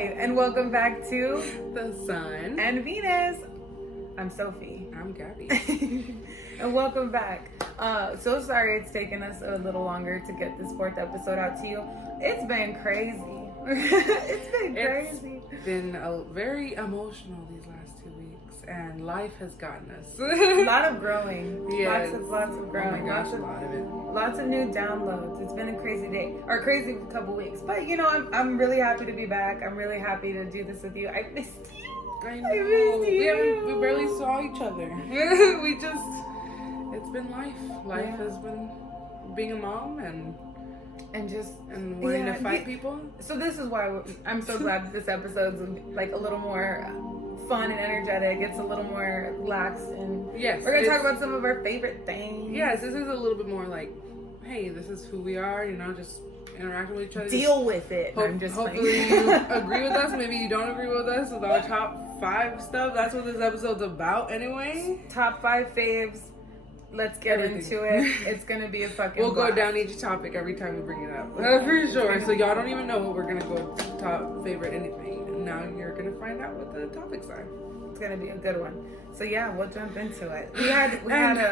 Hi, and welcome back to The Sun and Venus. I'm Sophie. I'm Gabby. And welcome back. So sorry it's taken us a little longer to get this fourth episode out to you. It's been crazy. It's been very emotional these last 2 weeks, and life has gotten us. A lot of growing. Yes. Lots of growing. Oh my gosh, a lot of it. Lots of new downloads. It's been a crazy day, or a crazy couple weeks. But you know, I'm really happy to be back. I'm really happy to do this with you. I missed you. I know. I missed you. We barely saw each other. It's been life. Life has been being a mom and learning to fight people. So this is why I'm so glad that this episode's like a little more fun and energetic. It's a little more relaxed, and yes, we're gonna talk about some of our favorite things. Yes, this is a little bit more like, hey, this is who we are. You know, just interacting with each other. Deal with it. Hopefully you agree with us. Maybe you don't agree with us with our top 5 stuff. That's what this episode's about, anyway. Top 5 faves. Let's get into it. It's gonna be a fucking We'll blast. go down each topic every time we bring it up. For sure. So y'all don't even know what we're gonna go top favorite anything. And now you're gonna find out what the topics are. It's gonna be a good one. So yeah, we'll jump into it. We had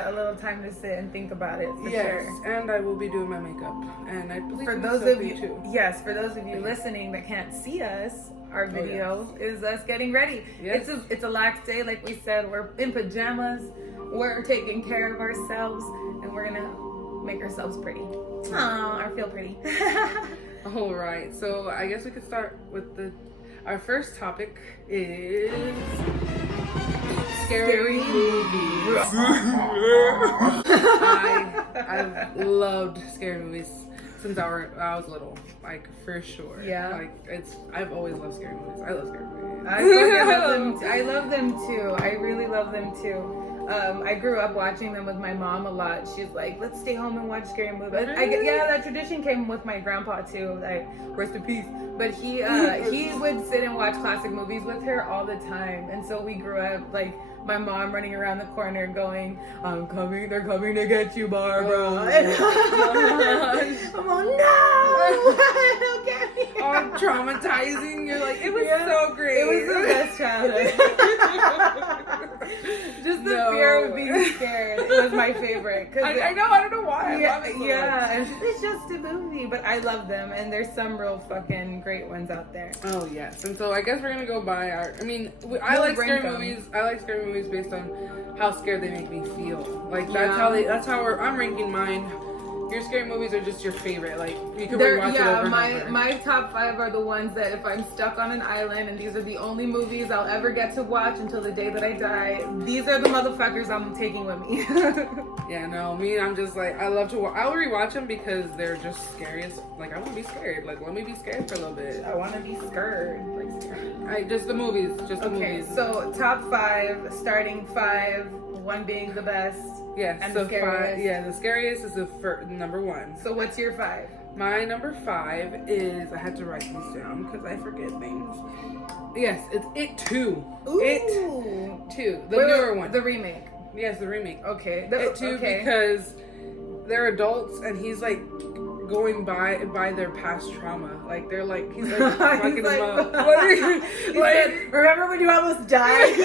a little time to sit and think about it for sure. And I will be doing my makeup. And I believe For those of you, yes, for those of you listening that can't see us, our video is us getting ready. Yes. It's a lax day, like we said. We're in pajamas. We're taking care of ourselves, and we're gonna make ourselves pretty. Aww, I feel pretty. All right. So I guess we could start with our first topic is scary movies. I've loved scary movies since I was little, like for sure. Yeah. Like I've always loved scary movies. I love scary movies. I love them too. I really love them too. I grew up watching them with my mom a lot. She's like, let's stay home and watch scary movies. That tradition came with my grandpa too. Rest in peace. But he would sit and watch classic movies with her all the time. And so we grew up like my mom running around the corner going, I'm coming, they're coming to get you, Barbara. Oh, I'm like, no, don't get me. Oh, traumatizing. You're like, it was so great. It was the best childhood. Just the fear of being scared. It was my favorite. I know, I don't know why. I love it so much. It's just a movie, but I love them, and there's some real fucking great ones out there. Oh yes, and so I guess we're gonna go by I like scary movies. I like scary movies based on how scared they make me feel. Like that's how I'm ranking mine. Your scary movies are just your favorite. Like you can rewatch it over and over. My top 5 are the ones that if I'm stuck on an island and these are the only movies I'll ever get to watch until the day that I die, these are the motherfuckers I'm taking with me. Yeah, no, I'm just like, I love to I'll rewatch them because they're just scary as, like, I want to be scared. Like, let me be scared for a little bit. I want to be scared. Just the movies. Okay, so top 5, starting 5, 1 being the best. Yes, and so the scariest. the scariest is the number 1. So what's your 5? My number 5 is, I had to write these down because I forget things. Yes, it's It 2. Ooh. It 2, the newer one. The remake. Yes, the remake. Okay. It 2 because they're adults and he's like going by their past trauma. Like they're like, he's like fucking them up. Like, remember when you almost died?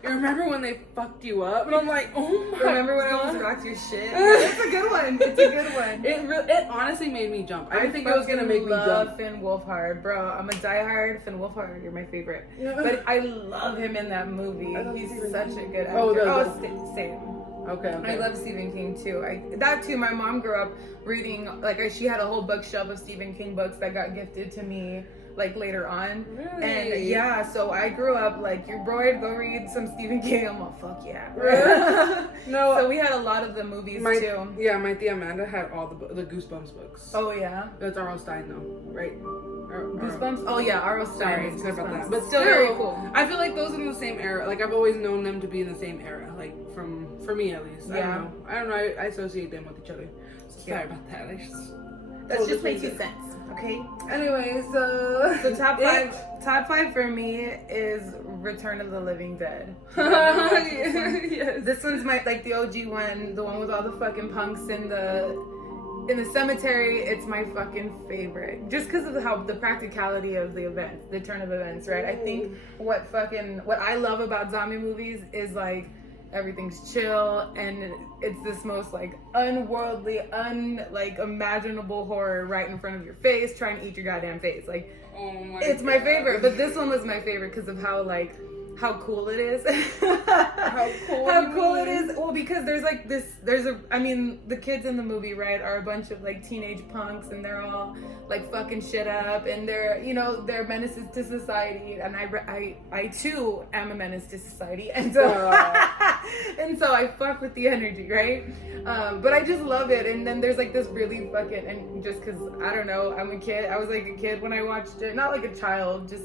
You remember when they fucked you up? And I'm like, oh my Remember when I almost rocked your shit? It's a good one. It's a good one. It honestly made me jump. I didn't think it was gonna make me jump. I love Finn Wolfhard, bro. I'm a diehard Finn Wolfhard. You're my favorite. Yeah. But I love him in that movie. He's such a good actor. Same. Okay. I love Stephen King too. That too. My mom grew up reading, she had a whole bookshelf of Stephen King books that got gifted to me like later on. Really? And so I grew up like, your boy to go read some Stephen King. I'm like, fuck yeah. No. So we had a lot of the movies too. Yeah, my Tia Amanda had all the Goosebumps books. Oh yeah. That's R.L. Stein though, right? Goosebumps? Oh yeah, R.L. Stein. Sorry about that. But still very cool. I feel like those are in the same era. Like I've always known them to be in the same era. Like for me at least. Yeah. I don't know. I associate them with each other. So sorry about that. That just makes sense. Okay. Anyway, so top 5 for me is Return of the Living Dead. Yes. This one's the OG one, the one with all the fucking punks and In the cemetery, it's my fucking favorite. Just because of how the practicality of the event, the turn of events, right? I think what I love about zombie movies is like everything's chill and it's this most like unworldly, like imaginable horror right in front of your face, trying to eat your goddamn face. Like, it's my favorite. But this one was my favorite because of how cool it is. How cool it is. Well, because the kids in the movie, right, are a bunch of like teenage punks and they're all like fucking shit up and they're menaces to society, and I too am a menace to society, and so and so I fuck with the energy, right? But I just love it. And then there's like this really fucking, and just because I don't know, I'm a kid. I was like a kid when I watched it, not like a child, just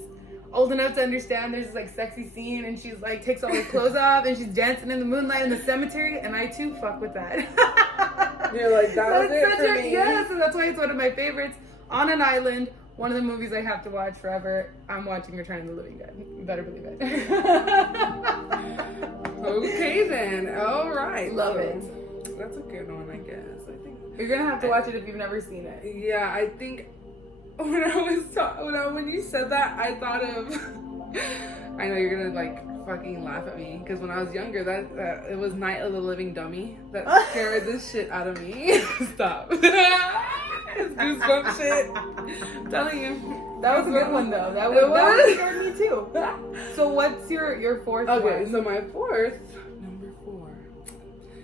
old enough to understand. There's this like sexy scene and she's like takes all her clothes off and she's dancing in the moonlight in the cemetery, and I too fuck with that. You're like, that was it for me. Yes, and that's why it's one of my favorites. On an Island, one of the movies I have to watch forever. I'm watching Return of the Living Dead. You better believe it. Okay then. All right. Love it. That's a good one, I guess. I think you're gonna have to watch it if you've never seen it. Yeah, I think when you said that, I thought of. I know you're gonna like fucking laugh at me because when I was younger, that it was Night of the Living Dummy that scared the shit out of me. Stop. It's goosebump shit. I'm telling you. That was a good one though. That was scared me too. So what's your fourth one? Okay, so my fourth,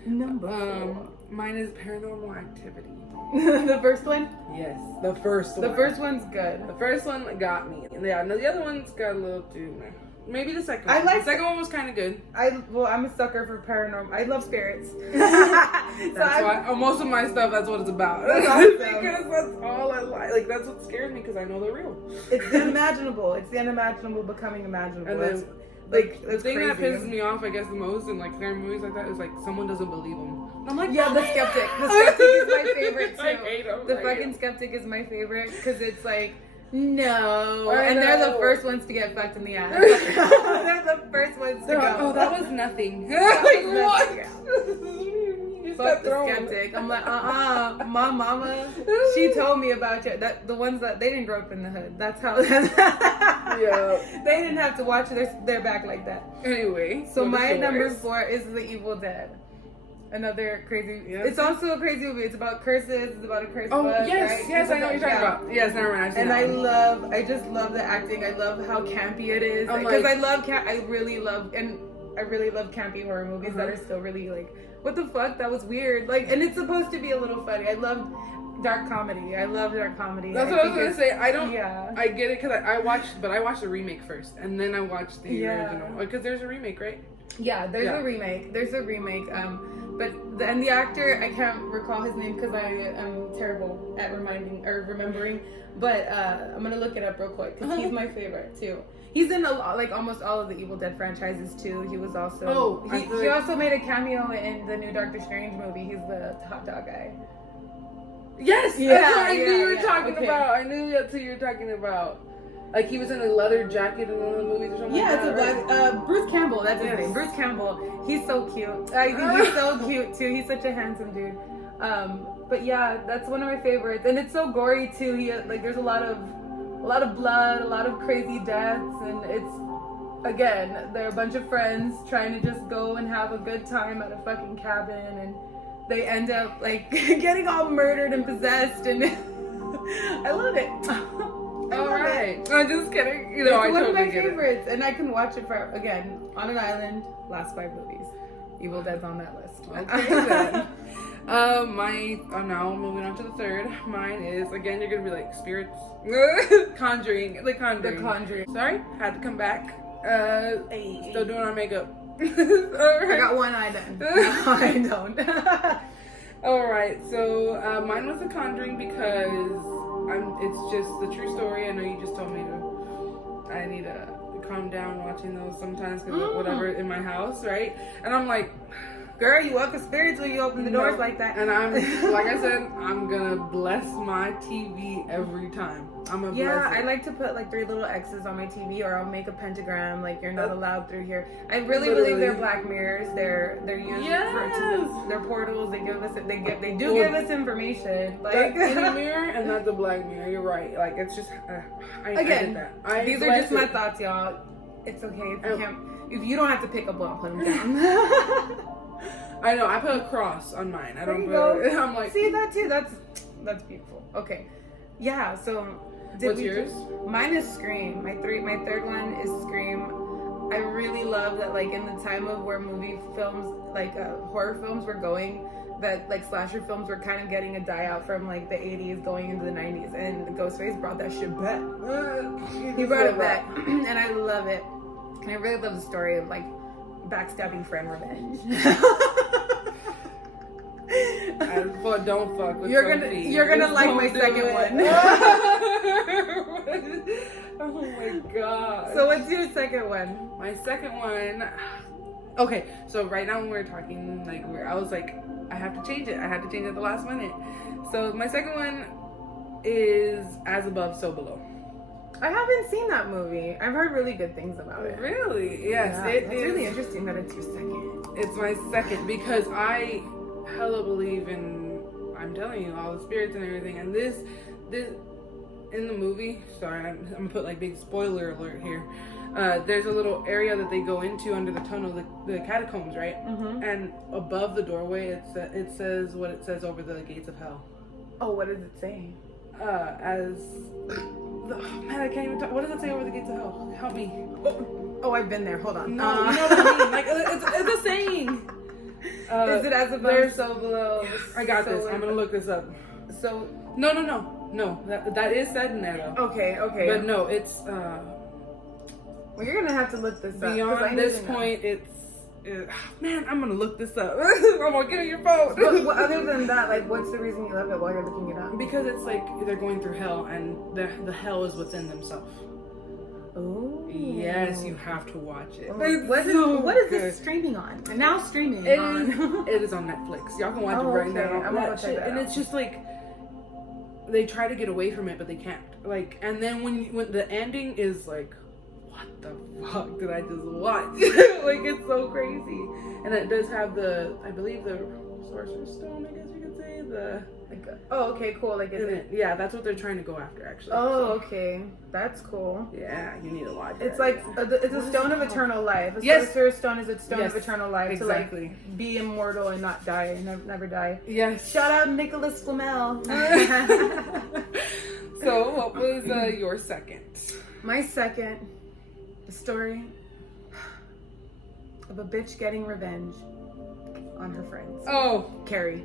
number four. Mine is Paranormal Activity. The first one? Yes, the first one. The first one's good. The first one got me. Yeah, no, the other one's got a little too. Maybe the second one. The second one was kind of good. I'm a sucker for paranormal. I love spirits. That's why most of my stuff, that's what it's about. That's awesome. Because that's all I like. Like, that's what scares me because I know they're real. It's the unimaginable. It's the unimaginable becoming imaginable. And then, the thing that pisses me off, I guess, the most in like scary movies like that is like someone doesn't believe them. I'm like, yeah, the skeptic. The skeptic is my favorite too. I hate him. The fucking skeptic is my favorite because it's like, no, and they're the first ones to get fucked in the ass. They're the first ones to go. Oh, that was nothing. Like what? Fuck the skeptic. I'm like, my mama, she told me about you. That the ones that they didn't grow up in the hood. That's how. Yeah. They didn't have to watch their back like that. Anyway, so my number 4 is The Evil Dead. Another crazy. Yes. It's also a crazy movie. It's about curses. It's about a cursed bug. Yes, right? yes, I know what you're talking about. Yes, never mind. And I just love the acting. I love how campy it is because I really love campy horror movies that are still really like, what the fuck? That was weird. Like, and it's supposed to be a little funny. I love dark comedy. That's what I was gonna say. I don't. Yeah. I get it because I watched the remake first, and then I watched the original because there's a remake, right? Yeah, there's a remake. But the actor, I can't recall his name because I am terrible at remembering. But I'm gonna look it up real quick because he's my favorite too. He's in almost all of the Evil Dead franchises too. He was also he also made a cameo in the new Doctor Strange movie. He's the hot dog guy. Yes, that's what I knew you were talking about. I knew that's who you were talking about. Like he was in a leather jacket in one of the movies or something. Yeah, it's a black. Bruce Campbell. That's his name. Bruce Campbell. He's so cute. I think he's so cute too. He's such a handsome dude. But yeah, that's one of my favorites, and it's so gory too. There's a lot of blood, a lot of crazy deaths, and they're a bunch of friends trying to just go and have a good time at a fucking cabin, and they end up like getting all murdered and possessed, and I love it. Alright. I'm just kidding. It's one of my favorites, and I can watch it again, On an Island, last 5 movies. Evil Dead's on that list. Okay then. Now moving on to the third. Mine is, again, you're gonna be like, spirits. Conjuring. The Conjuring. Sorry, had to come back. Still doing our makeup. I got one eye done. No, I don't. Alright, so mine was The Conjuring because it's just the true story. I know you just told me I need to calm down watching those sometimes because whatever in my house, right? And I'm like, Girl, you welcome spirits when you open the doors like that. And I'm, like I said, I'm gonna bless my TV every time. I'm a I like to put like 3 little X's on my TV, or I'll make a pentagram. Like you're not allowed through here. I really believe they're black mirrors. They're used for they're portals. They give us give us information. Like in a mirror and not the black mirror. You're right. Like it's just I get that. These are just my thoughts, y'all. It's okay if you can't. If you don't have to pick up one, put them down. I know. I put a cross on mine. I don't put it. I'm like, see that too. That's beautiful. Okay, yeah. So, what's yours? Mine is Scream. My third one is Scream. I really love that. Like in the time of where movie films, like horror films, were going, that like slasher films were kind of getting a die out from like the 80s going into the 90s, and Ghostface brought that shit back. He brought it back, and I love it. And I really love the story of like backstabbing friend revenge. Don't fuck with Sophie. You're gonna like my second one. Oh my god. So what's your second one? My second one. Okay, so right now when we're talking, like I was like, I have to change it. I had to change it at the last minute. So my second one is As Above, So Below. I haven't seen that movie. I've heard really good things about it. Really? Yes. Yeah, it's really interesting that it's your second. It's my second because I hella believe in, I'm telling you, all the spirits and everything. And this in the movie, sorry, I'm gonna put like big spoiler alert here. There's a little area that they go into under the tunnel, the catacombs, right? Mm-hmm. And above the doorway, it says what it says over the gates of hell. Oh, what does it say? Man, I can't even talk. What does it say over the gates of hell? Help me. Oh, I've been there. Hold on. No, you know what I mean. Like it's a saying. Is it as above, so below? I got this. I'm gonna look this up. So no. That is said in there though. Okay. But no, it's well, you're gonna have to look this up. Beyond this point, man, I'm gonna look this up. I'm gonna get on your phone. What, other than that, like, what's the reason you love it while you're looking it up? Because it's like they're going through hell, and the hell is within themselves. Oh. Yes, you have to watch it. What is this streaming on? And now streaming. It is on Netflix. Y'all can watch it right now. I'm gonna check that out. And it's just like they try to get away from it, but they can't. Like, and then when the ending is like, what the fuck did I just watch? Like, it's so crazy. And it does have I believe the Sorcerer's Stone, I guess you could say. Oh, okay, cool. Like, yeah, that's what they're trying to go after, actually. Oh, okay. That's cool. Yeah, you need to watch it. It's like, it's a stone of eternal life. A Sorcerer's Stone is a stone of eternal life. Exactly. To, like, be immortal and not die, and never die. Yes. Shout out Nicholas Flamel. So, what was your second? My second, the story of a bitch getting revenge on her friends. Oh, Carrie.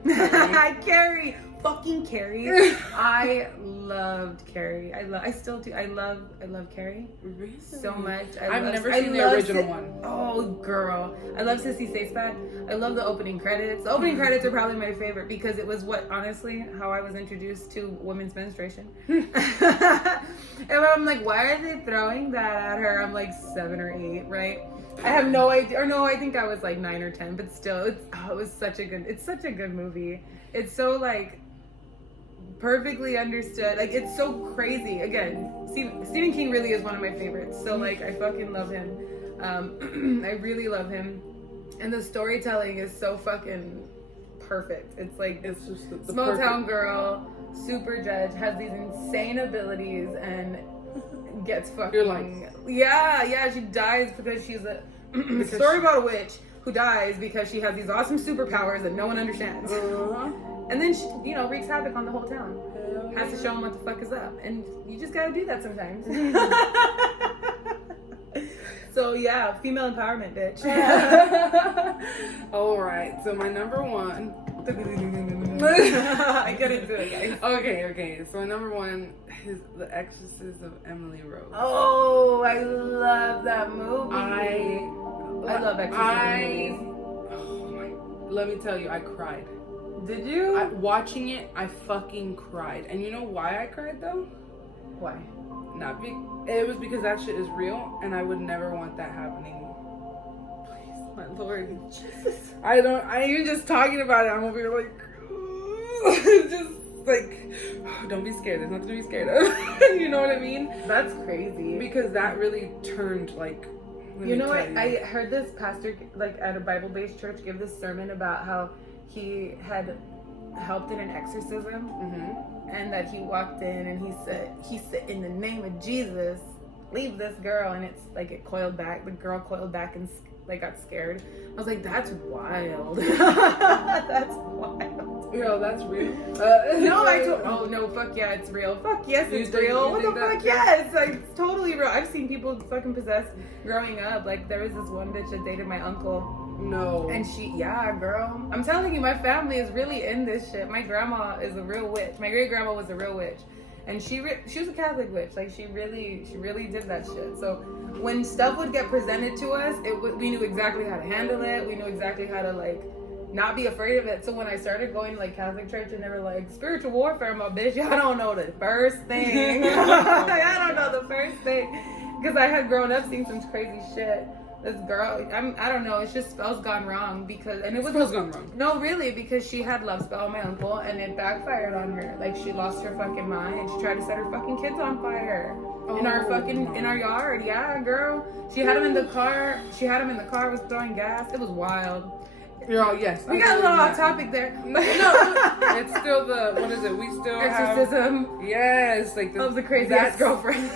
Carrie. Fucking Carrie. I loved Carrie. I still do. I love Carrie. Really? So much. I've never seen the original one. Oh, girl. I love Sissy Spacek. I love the opening credits. The opening credits are probably my favorite because it was how I was introduced to women's menstruation. And I'm like, why are they throwing that at her? I'm like 7 or 8, right? I have no idea. Or no, I think I was like 9 or 10, but still, it's such a good movie. It's so like perfectly understood. Like, it's so crazy. Again, Stephen King really is one of my favorites. So like, I fucking love him. I really love him. And the storytelling is so fucking perfect. It's like this small town girl, super judge, has these insane abilities and gets fucking... Your life. Yeah, she dies because she's a... story about a witch who dies because she has these awesome superpowers that no one understands. And then she, wreaks havoc on the whole town. Has to show them what the fuck is up. And you just gotta do that sometimes. So yeah, female empowerment, bitch. Alright, so my number one... I get into it, guys. Okay. So my number one is The Exorcist of Emily Rose. Oh, I love that movie. I love Exorcist movies. Let me tell you, I cried. Did you? Watching it, I fucking cried. And you know why I cried though? Why? It was because that shit is real, and I would never want that happening. my Lord. Jesus. I even just talking about it, I'm over here like, just like, don't be scared. There's nothing to be scared of. You know what I mean? That's crazy. Because that really turned, like, you know what? I heard this pastor, like, at a Bible-based church give this sermon about how he had helped in an exorcism, and that he walked in and he said, in the name of Jesus, leave this girl, and it's like it coiled back. The girl coiled back and like got scared. I was like, that's wild. That's wild. Yo, that's real. Oh no, fuck yeah, it's real. Fuck yes, it's real. What the fuck? Yes, like totally real. I've seen people fucking possessed growing up. Like there was this one bitch that dated my uncle. No. And yeah, girl. I'm telling you, my family is really in this shit. My grandma is a real witch. My great grandma was a real witch. And she was a Catholic witch. Like she really did that shit. So when stuff would get presented to us, we knew exactly how to handle it. We knew exactly how to like not be afraid of it. So when I started going to like Catholic church and they were like, spiritual warfare, my bitch, I don't know the first thing. I don't know the first thing. Because I had grown up seeing some crazy shit. This girl, I don't know, it's just spells gone wrong spells gone wrong. No, really, because she had love spell on my uncle and it backfired on her. Like she lost her fucking mind and she tried to set her fucking kids on fire in our yard. Yeah, girl. She had him in the car. Was throwing gas. It was wild. Yes. We got a little off topic there. No, it's still what is it? We still exorcism. Have. Yes, like of the crazy ass girlfriend.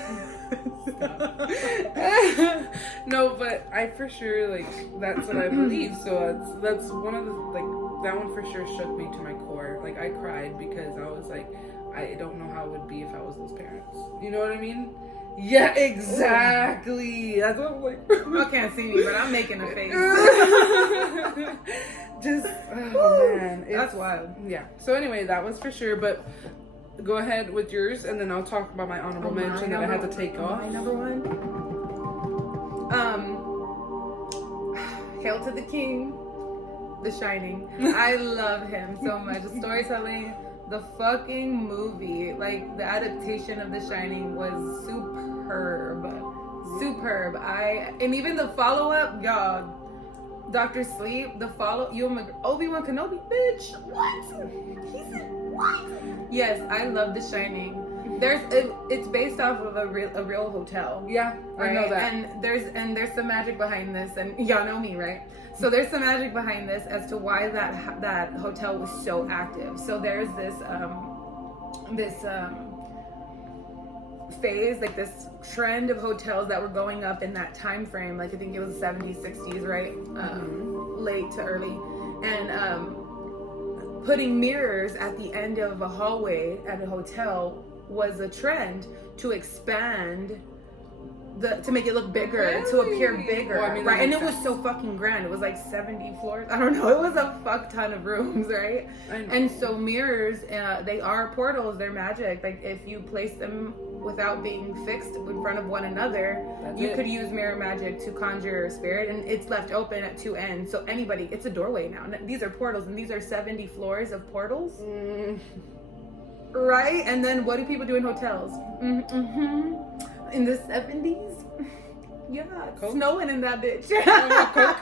No, but I for sure like that's what I believe. So that's one of the like that one for sure shook me to my core. Like I cried because I was like, I don't know how it would be if I was those parents. You know what I mean? Yeah, exactly. That's what I'm like. You can't see me, but I'm making a face. Just oh man, that's wild. Yeah. So anyway, that was for sure, but. Go ahead with yours, and then I'll talk about my honorable mention that I had to take off. My number one. Hail to the King, The Shining. I love him so much. The storytelling, the fucking movie, like the adaptation of The Shining was superb. And even the follow-up, y'all. Dr. Sleep, Obi-Wan Kenobi, bitch. What? He said what? Yes, I love The Shining. It's based off of a real hotel. Yeah, right? I know that. And there's some magic behind this, and y'all know me, right? So there's some magic behind this as to why that hotel was so active. So there's this phase, like this trend of hotels that were going up in that time frame, like I think it was 70s, 60s, right? Late to early, and putting mirrors at the end of a hallway at a hotel was a trend to expand to make it look bigger, really? To appear bigger, well, I mean, right? And it was so fucking grand. It was like 70 floors. I don't know. It was a fuck ton of rooms, right? And so mirrors, they are portals. They're magic. Like if you place them without being fixed in front of one another, you could use mirror magic to conjure a spirit, and it's left open at two ends. So anybody, it's a doorway now. These are portals, and these are 70 floors of portals. Right? And then what do people do in hotels? In the 70s? Yeah, it's snowing in that bitch. Yeah,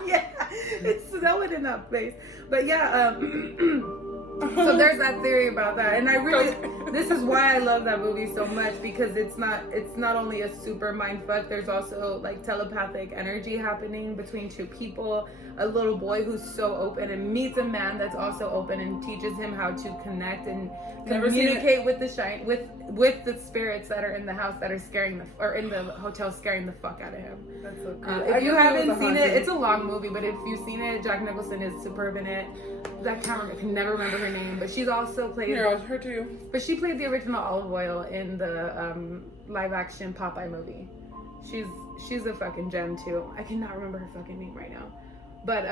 it's snowing in that place. But yeah, so there's that theory about that, and this is why I love that movie so much, because it's not only a super mind fuck. There's also like telepathic energy happening between two people. A little boy who's so open and meets a man that's also open and teaches him how to connect and communicate with the with the spirits that are in the house that are in the hotel scaring the fuck out of him. That's so cool. If you haven't seen it, it's a long movie, but if you've seen it, Jack Nicholson is superb in it. I can never remember her name, but she's also played. Yeah, her too. But she played the original Olive Oyl in the live action Popeye movie. She's a fucking gem too. I cannot remember her fucking name right now. But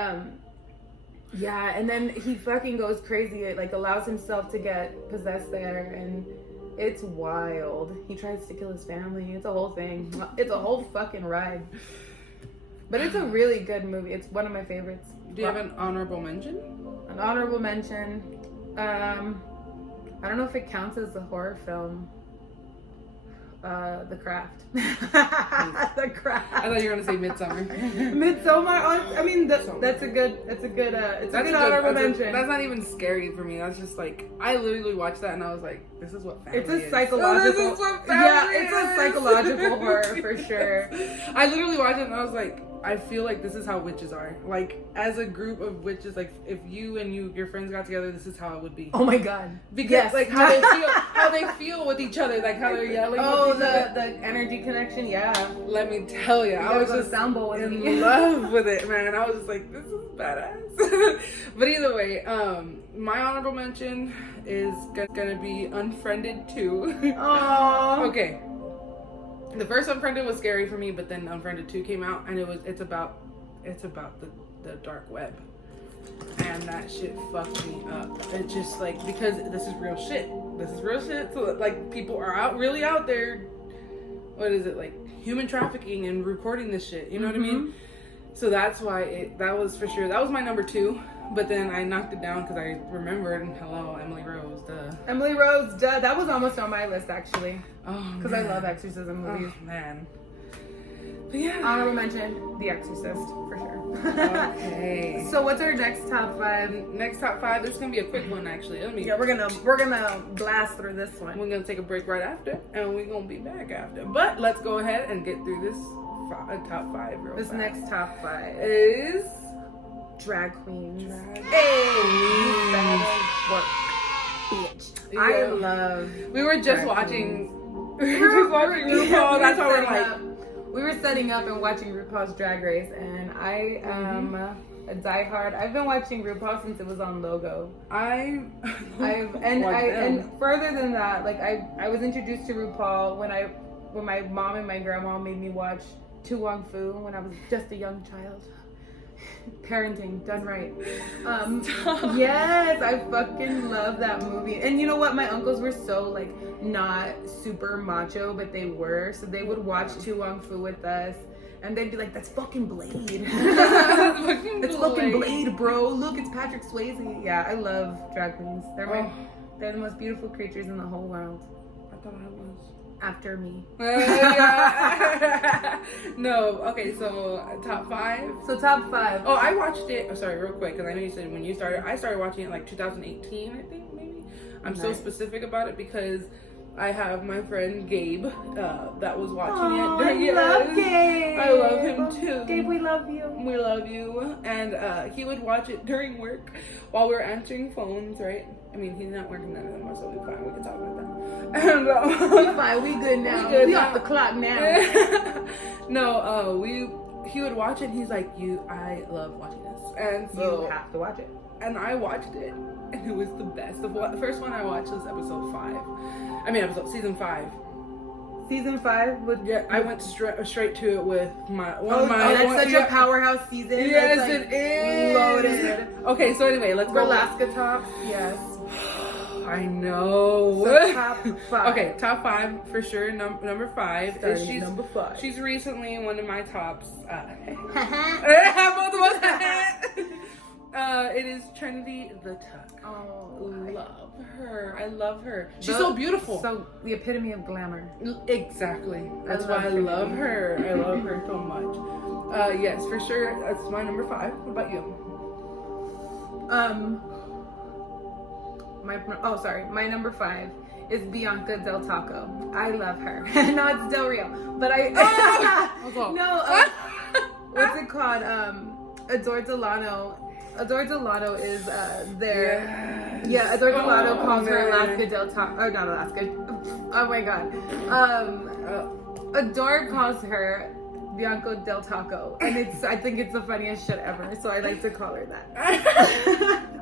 yeah, and then he fucking goes crazy. It like allows himself to get possessed there, and it's wild. He tries to kill his family. It's a whole thing. It's a whole fucking ride. But it's a really good movie. It's one of my favorites. Do you have an honorable mention? An honorable mention. I don't know if it counts as a horror film. The Craft. The Craft. I thought you were gonna say Midsummer. Midsommar. I mean, that's a good. It's a good honorable mention. That's not even scary for me. That's just like I literally watched that and I was like, this is what family is. It's a psychological. This is what family it's a psychological horror for sure. I literally watched it and I was like, I feel like this is how witches are. Like, as a group of witches, like, if you and your friends got together, this is how it would be. Oh my god. Because, like, how they feel with each other, like, how they're yelling with each other. The energy connection, yeah. Let me tell you, I was just in love with it, man. I was just like, this is badass. But either way, my honorable mention is gonna be Unfriended 2. Aww. Okay. The first Unfriended was scary for me, but then Unfriended 2 came out, and it's about the dark web, and that shit fucked me up. It just like, because this is real shit. So like, people are really out there. What is it, like, human trafficking and reporting this shit? You know what I mean? So that's why that was for sure. That was my number 2. But then I knocked it down because I remembered, hello, Emily Rose, duh. Emily Rose, duh. That was almost on my list, actually. Oh, because I love exorcism movies. Oh, man. But yeah. Honorable mention, The Exorcist, for sure. Okay. So what's our next top 5? Next top 5, this is going to be a quick one, actually. Yeah, we're gonna blast through this one. We're going to take a break right after, and we're going to be back after. But let's go ahead and get through this top 5 real fast. Next top 5 is... Drag queens. Hey, work, bitch. Yeah. I love. We were just watching. We were just watching RuPaul. That's why we're like. We were setting up and watching RuPaul's Drag Race, and I am a diehard. I've been watching RuPaul since it was on Logo. And further than that, like I was introduced to RuPaul when my mom and my grandma made me watch Tu Wong Fu when I was just a young child. Parenting done right. Yes, I fucking love that movie. And you know what? My uncles were so like not super macho, but they were. So they would watch Tu Wong Fu with us, and they'd be like, "That's fucking Blade. It's fucking Blade, bro. Look, it's Patrick Swayze." Yeah, I love drag queens. They're the most beautiful creatures in the whole world. I thought I was. After me. No, okay, so top 5. So top 5. Oh, I watched it. Oh, sorry, real quick, because I know you said when you started. I started watching it like 2018, I think, maybe. I'm so specific about it because I have my friend Gabe that was watching it. I love Gabe. I love him too. Gabe, we love you. We love you. And he would watch it during work while we were answering phones, right? I mean, he's not working none anymore, so we're fine. We can talk about that. And, we fine. We good now. We off the clock now. No, he would watch it. And he's like, I love watching this, and so you have to watch it. And I watched it, and it was the best. The first one I watched was season 5. Season 5 with I went straight to it with my that's such a powerhouse season. Yes, like, it is loaded. Okay, so anyway, let's go. Alaska tops, yes. I know. So top 5. Okay, top 5 for sure. Number 5 is number 5. She's recently one of my tops. Both of us. It is Trinity the Tuck. Oh, I love her. She's so beautiful. So the epitome of glamour. Exactly. That's why I love her. I love her so much. Yes, for sure. That's my number 5. What about you? My number 5 is Bianca Del Taco. I love her. No, it's Del Rio, but what's it called? Adore Delano. Adore Delano is there. Yes. Yeah, Adore Delano calls her Alaska Del Taco. Oh, not Alaska. Oh my god. Adore calls her Bianca Del Taco, and I think it's the funniest shit ever. So I like to call her that.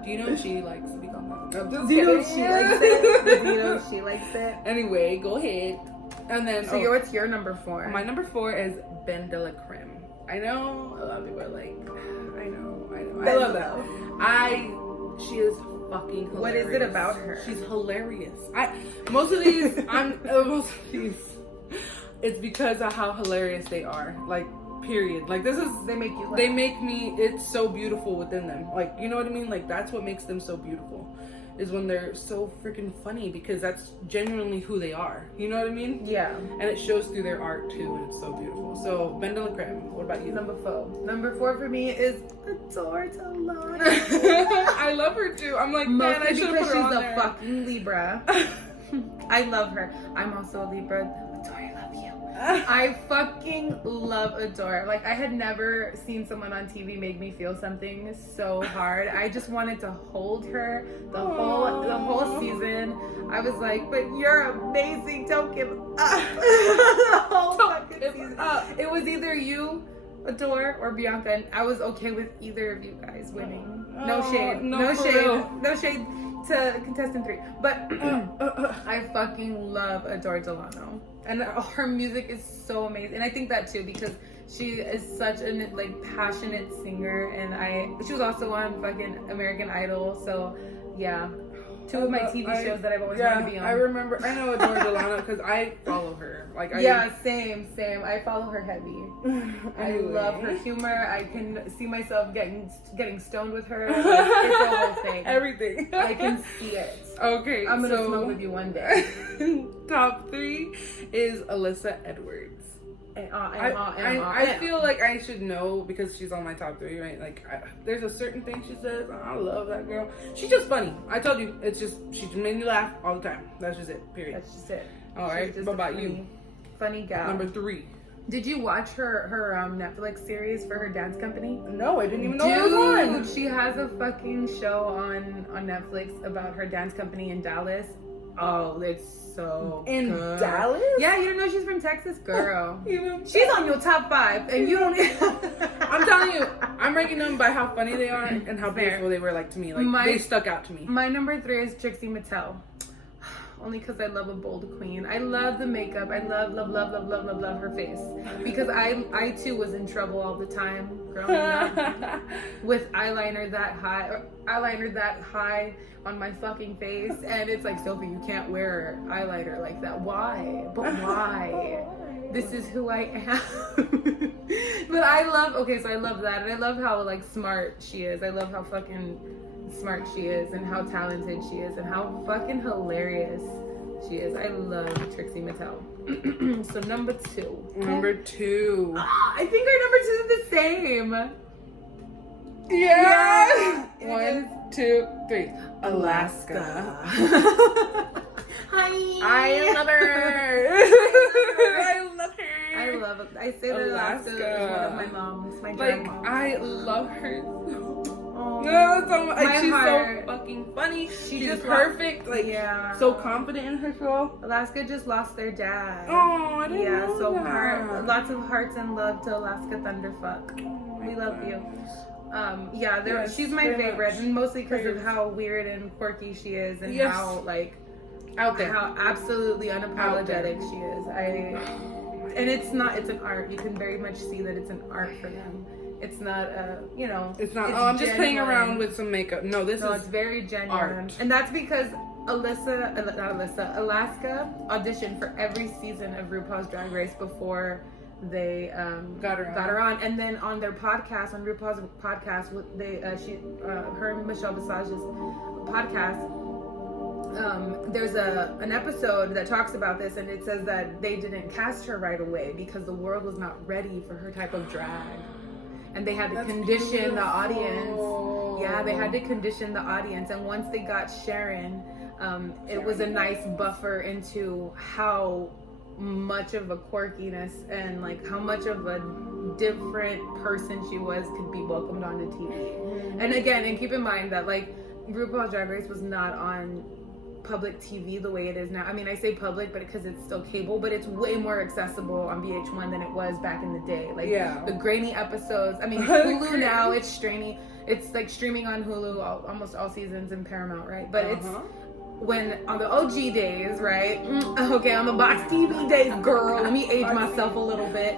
Do you know she likes to be called that? Do you know she likes it? Do you know she likes it? Anyway, go ahead. And then what's your number 4? My number 4 is Ben de la Creme. I know a lot of people are like, I know. I love that. She is fucking hilarious. What is it about her? She's hilarious. Most of these, it's because of how hilarious they are. Like, period. Like, they make you laugh. They make me, it's so beautiful within them. Like, you know what I mean? Like, that's what makes them so beautiful. is when they're so freaking funny, because that's genuinely who they are. You know what I mean? Yeah. And it shows through their art too, and it's so beautiful. So, Ben de la Creme, what about you? Number 4. Number 4 for me is Adore Delano. I love her too. I'm like, man, I should put her on there. She's a fucking Libra. I love her. I'm also a Libra. Adore, I love you. I fucking love Adore. Like, I had never seen someone on TV make me feel something so hard. I just wanted to hold her the whole season. I was like, but you're amazing. Don't give up. The whole fucking season. It was either you, Adore, or Bianca, and I was okay with either of you guys winning. No shade. No shade to contestant 3. But I fucking love Adore Delano. And her music is so amazing. And I think that too, because she is such a like passionate singer, and she was also on fucking American Idol. So yeah, 2 of my TV shows that I've always wanted to be on. I know Adore Delano because I follow her. Same. I follow her heavy. I love her humor. I can see myself getting stoned with her. Like, it's the whole thing. Everything. I can see it. Okay, I'm gonna smoke with you one day. Top 3 is Alyssa Edwards. I feel like I should know because she's on my top 3, right? Like, there's a certain thing she says. I love that girl. She's just funny. I told you, it's just she just made me laugh all the time. That's just it. Period. That's just it. All right. What about you? Funny gal. Number 3. Did you watch her Netflix series for her dance company? No, I didn't even know it was on. She has a fucking show on Netflix about her dance company in Dallas. Oh, it's so in good. Dallas? Yeah, you don't know she's from Texas, girl. She's on your top 5, and you don't. I'm telling you, I'm ranking them by how funny they are and how beautiful they were. Like, to me, like they stuck out to me. My number 3 is Trixie Mattel. Only because I love a bold queen. I love the makeup. I love her face. Because I too was in trouble all the time growing up with eyeliner that high on my fucking face. And it's like, Sophie, you can't wear eyeliner like that. Why? But why? This is who I am. But I love that. And I love how like smart she is. I love how fucking smart she is and how talented she is and how fucking hilarious she is. I love Trixie Mattel. So number 2. Number 2. I think our numbers are the same. Yeah. 1, 2, 3. Alaska. Hi. I love her. I love her. I love it. I say that Alaska is one of my moms. My grandma. I love her. She's so fucking funny. She's just perfect. So confident in herself. Alaska just lost their dad. Oh, I didn't know so that. Lots of hearts and love to Alaska Thunderfuck. We love you. She's my favorite, and mostly because of how weird and quirky she is, and how out there, how absolutely unapologetic she is. And it's an art. You can very much see that it's an art for them. It's not it's not, I'm just playing around with some makeup. No, it's very genuine. Art. And that's because Alaska auditioned for every season of RuPaul's Drag Race before they got her on. And then on their podcast, on RuPaul's podcast, her and Michelle Visage's podcast, there's an episode that talks about this, and it says that they didn't cast her right away because the world was not ready for her type of drag. And they had to condition the audience. Yeah, they had to condition the audience. And once they got Sharon, it was a nice buffer into how much of a quirkiness and like how much of a different person she was could be welcomed onto TV. And again, and keep in mind that like RuPaul's Drag Race was not on public TV the way it is now. I mean, I say public, but because it's still cable, but it's way more accessible on VH1 than it was back in the day. Like the grainy episodes. I mean, Hulu now it's strainy. It's like streaming on Hulu almost all seasons in Paramount, right? But it's when on the OG days, right? Okay, on the box TV days, girl. Let me age myself a little bit.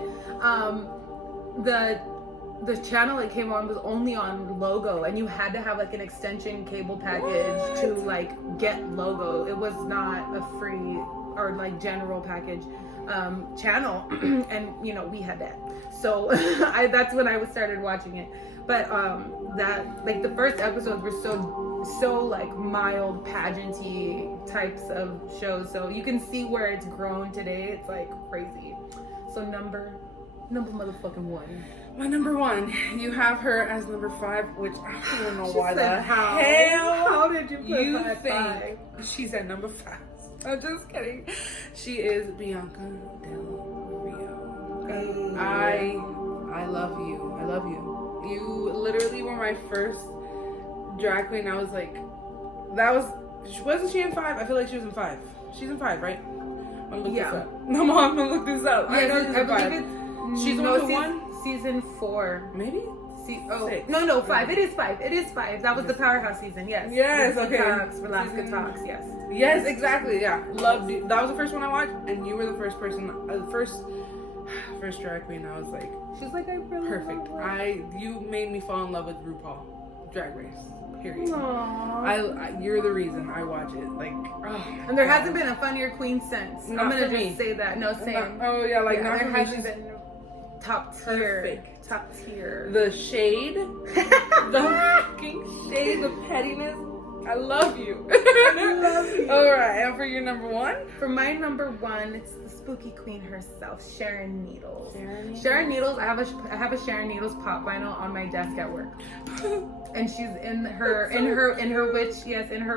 The channel it came on was only on Logo, and you had to have like an extension cable package to like get Logo. It was not a free or like general package channel, and we had that. So that's when I started watching it. But that like the first episodes were so so like mild pageanty types of shows. So you can see where it's grown today. It's like crazy. So number motherfucking one. My number one, you have her as number 5, which I don't know why the how? hell. How did you put you her at think 5? she's at number 5? I'm just kidding. She is Bianca Del Rio. I love you. I love you. You literally were my first drag queen. I was like, wasn't she in 5? I feel like she was in 5. She's in 5, right? I'm gonna look this up. No, Mom, I'm gonna look this up. Yeah, I know she's in 5. She's no, one. Season 4. Maybe? Six. No, 5. It is 5. It is 5. That was the Powerhouse season, yes. Yes, okay. Talks, Alaska Talks, yes. Yes, exactly, yeah. Loved you. That was the first one I watched, and you were the first person, first drag queen. I was like, she's like, I really perfect. You made me fall in love with RuPaul Drag Race. Period. Aww. You're the reason I watch it. Like, and there hasn't been a funnier queen since. Not I'm gonna for just me. say that. No, same. Oh yeah, like not there for me. hasn't been top tier. Perfect. Top tier. The shade, the fucking shade, the pettiness. I love you. I love you. All right, and for your number 1? For my number 1, it's the spooky queen herself, Sharon Needles. Sharon Needles. I have a Sharon Needles pop vinyl on my desk at work, and she's in her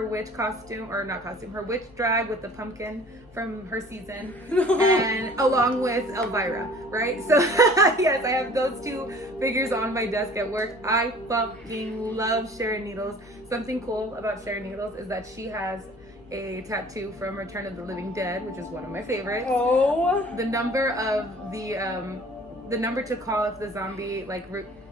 witch costume, or not costume, her witch drag with the pumpkin from her season, and along with Elvira, right? So yes, I have those 2 figures on my desk at work. I fucking love Sharon Needles. Something cool about Sharon Needles is that she has a tattoo from Return of the Living Dead, which is one of my favorites. Oh. The number of the number to call if the zombie, like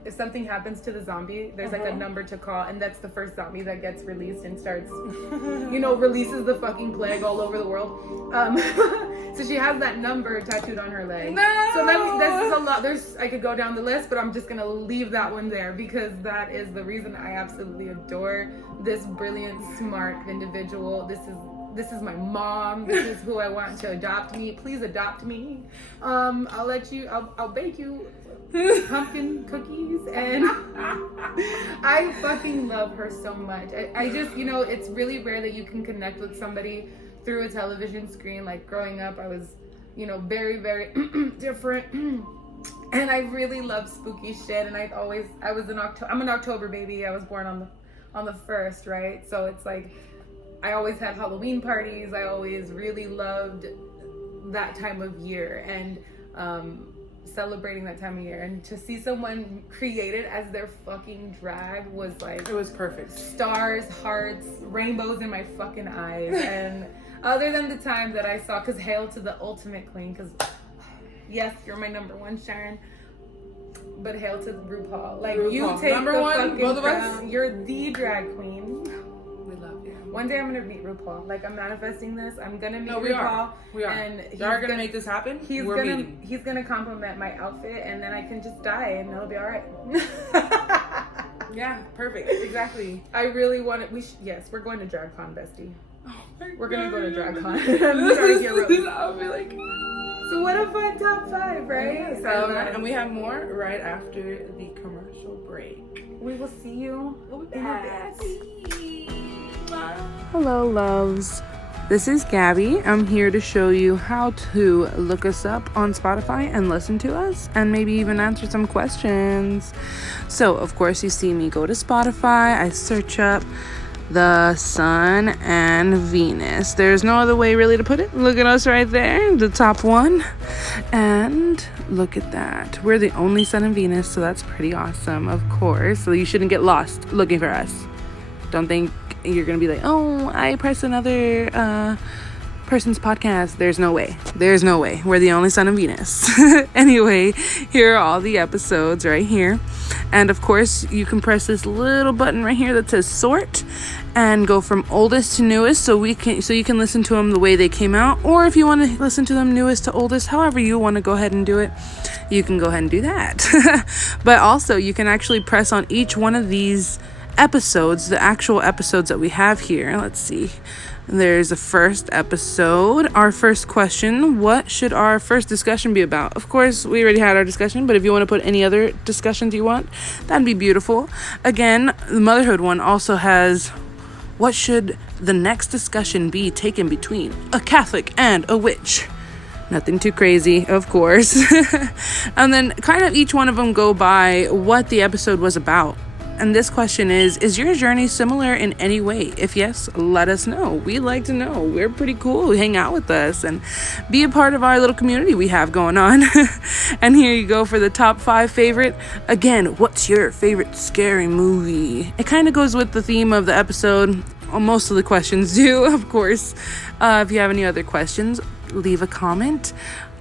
if something happens to the zombie, there's like a number to call, and that's the first zombie that gets released and starts, releases the fucking plague all over the world. So she has that number tattooed on her leg. No! So this is a lot. I could go down the list, but I'm just gonna leave that one there because that is the reason I absolutely adore this brilliant, smart individual. This is my mom. This is who I want to adopt me. Please adopt me. I'll bake you pumpkin cookies, and I fucking love her so much. I just, it's really rare that you can connect with somebody through a television screen. Like growing up, I was, very, very different. And I really love spooky shit. And I'm an October baby. I was born on the 1st, right? So it's like, I always had Halloween parties. I always really loved that time of year and celebrating that time of year. And to see someone create it as their fucking drag was like... It was perfect. Stars, hearts, rainbows in my fucking eyes. And other than the time that I saw, because hail to the ultimate queen, because yes, you're my number 1, Sharon. But hail to RuPaul. Like, RuPaul. You take number the 1, fucking both crown. Of us. You're the drag queen. One day I'm gonna meet RuPaul. Like, I'm manifesting this. I'm gonna meet RuPaul. We are. And he's gonna make this happen. He's gonna compliment my outfit, and then I can just die, and it'll be all right. Yeah, perfect. Exactly. I really want it. Yes, we're going to DragCon, bestie. Oh we're gonna go to DragCon. I'll be like. So what a fun top 5, right? So, and we have more right after the commercial break. We will see you. We'll be back. Hello, loves. This is Gabby. I'm here to show you how to look us up on Spotify and listen to us and maybe even answer some questions. So, of course, you see me go to Spotify. I search up the Sun and Venus. There's no other way really to put it. Look at us right there, the top one. And look at that. We're the only Sun and Venus, so that's pretty awesome, of course. So you shouldn't get lost looking for us. Don't think you're gonna be like, oh, I pressed another person's podcast. There's no way. We're the only Sun and Venus. Anyway, here are all the episodes right here. And of course, you can press this little button right here that says sort and go from oldest to newest, so you can listen to them the way they came out. Or if you want to listen to them newest to oldest, however you want to go ahead and do it, you can go ahead and do that. But also, you can actually press on each one of these episodes, the actual episodes that we have here. Let's see. There's the first episode. Our first question: what should our first discussion be about? Of course, we already had our discussion, but if you want to put any other discussions you want, that'd be beautiful. Again, the motherhood one also has what should the next discussion be taken between a Catholic and a witch? Nothing too crazy, of course. And then kind of each one of them go by what the episode was about. And this question is your journey similar in any way? If yes, let us know. We'd like to know. We're pretty cool. Hang out with us and be a part of our little community we have going on. And here you go for the top 5 favorite. Again, what's your favorite scary movie? It kind of goes with the theme of the episode. Most of the questions do, of course. If you have any other questions, leave a comment.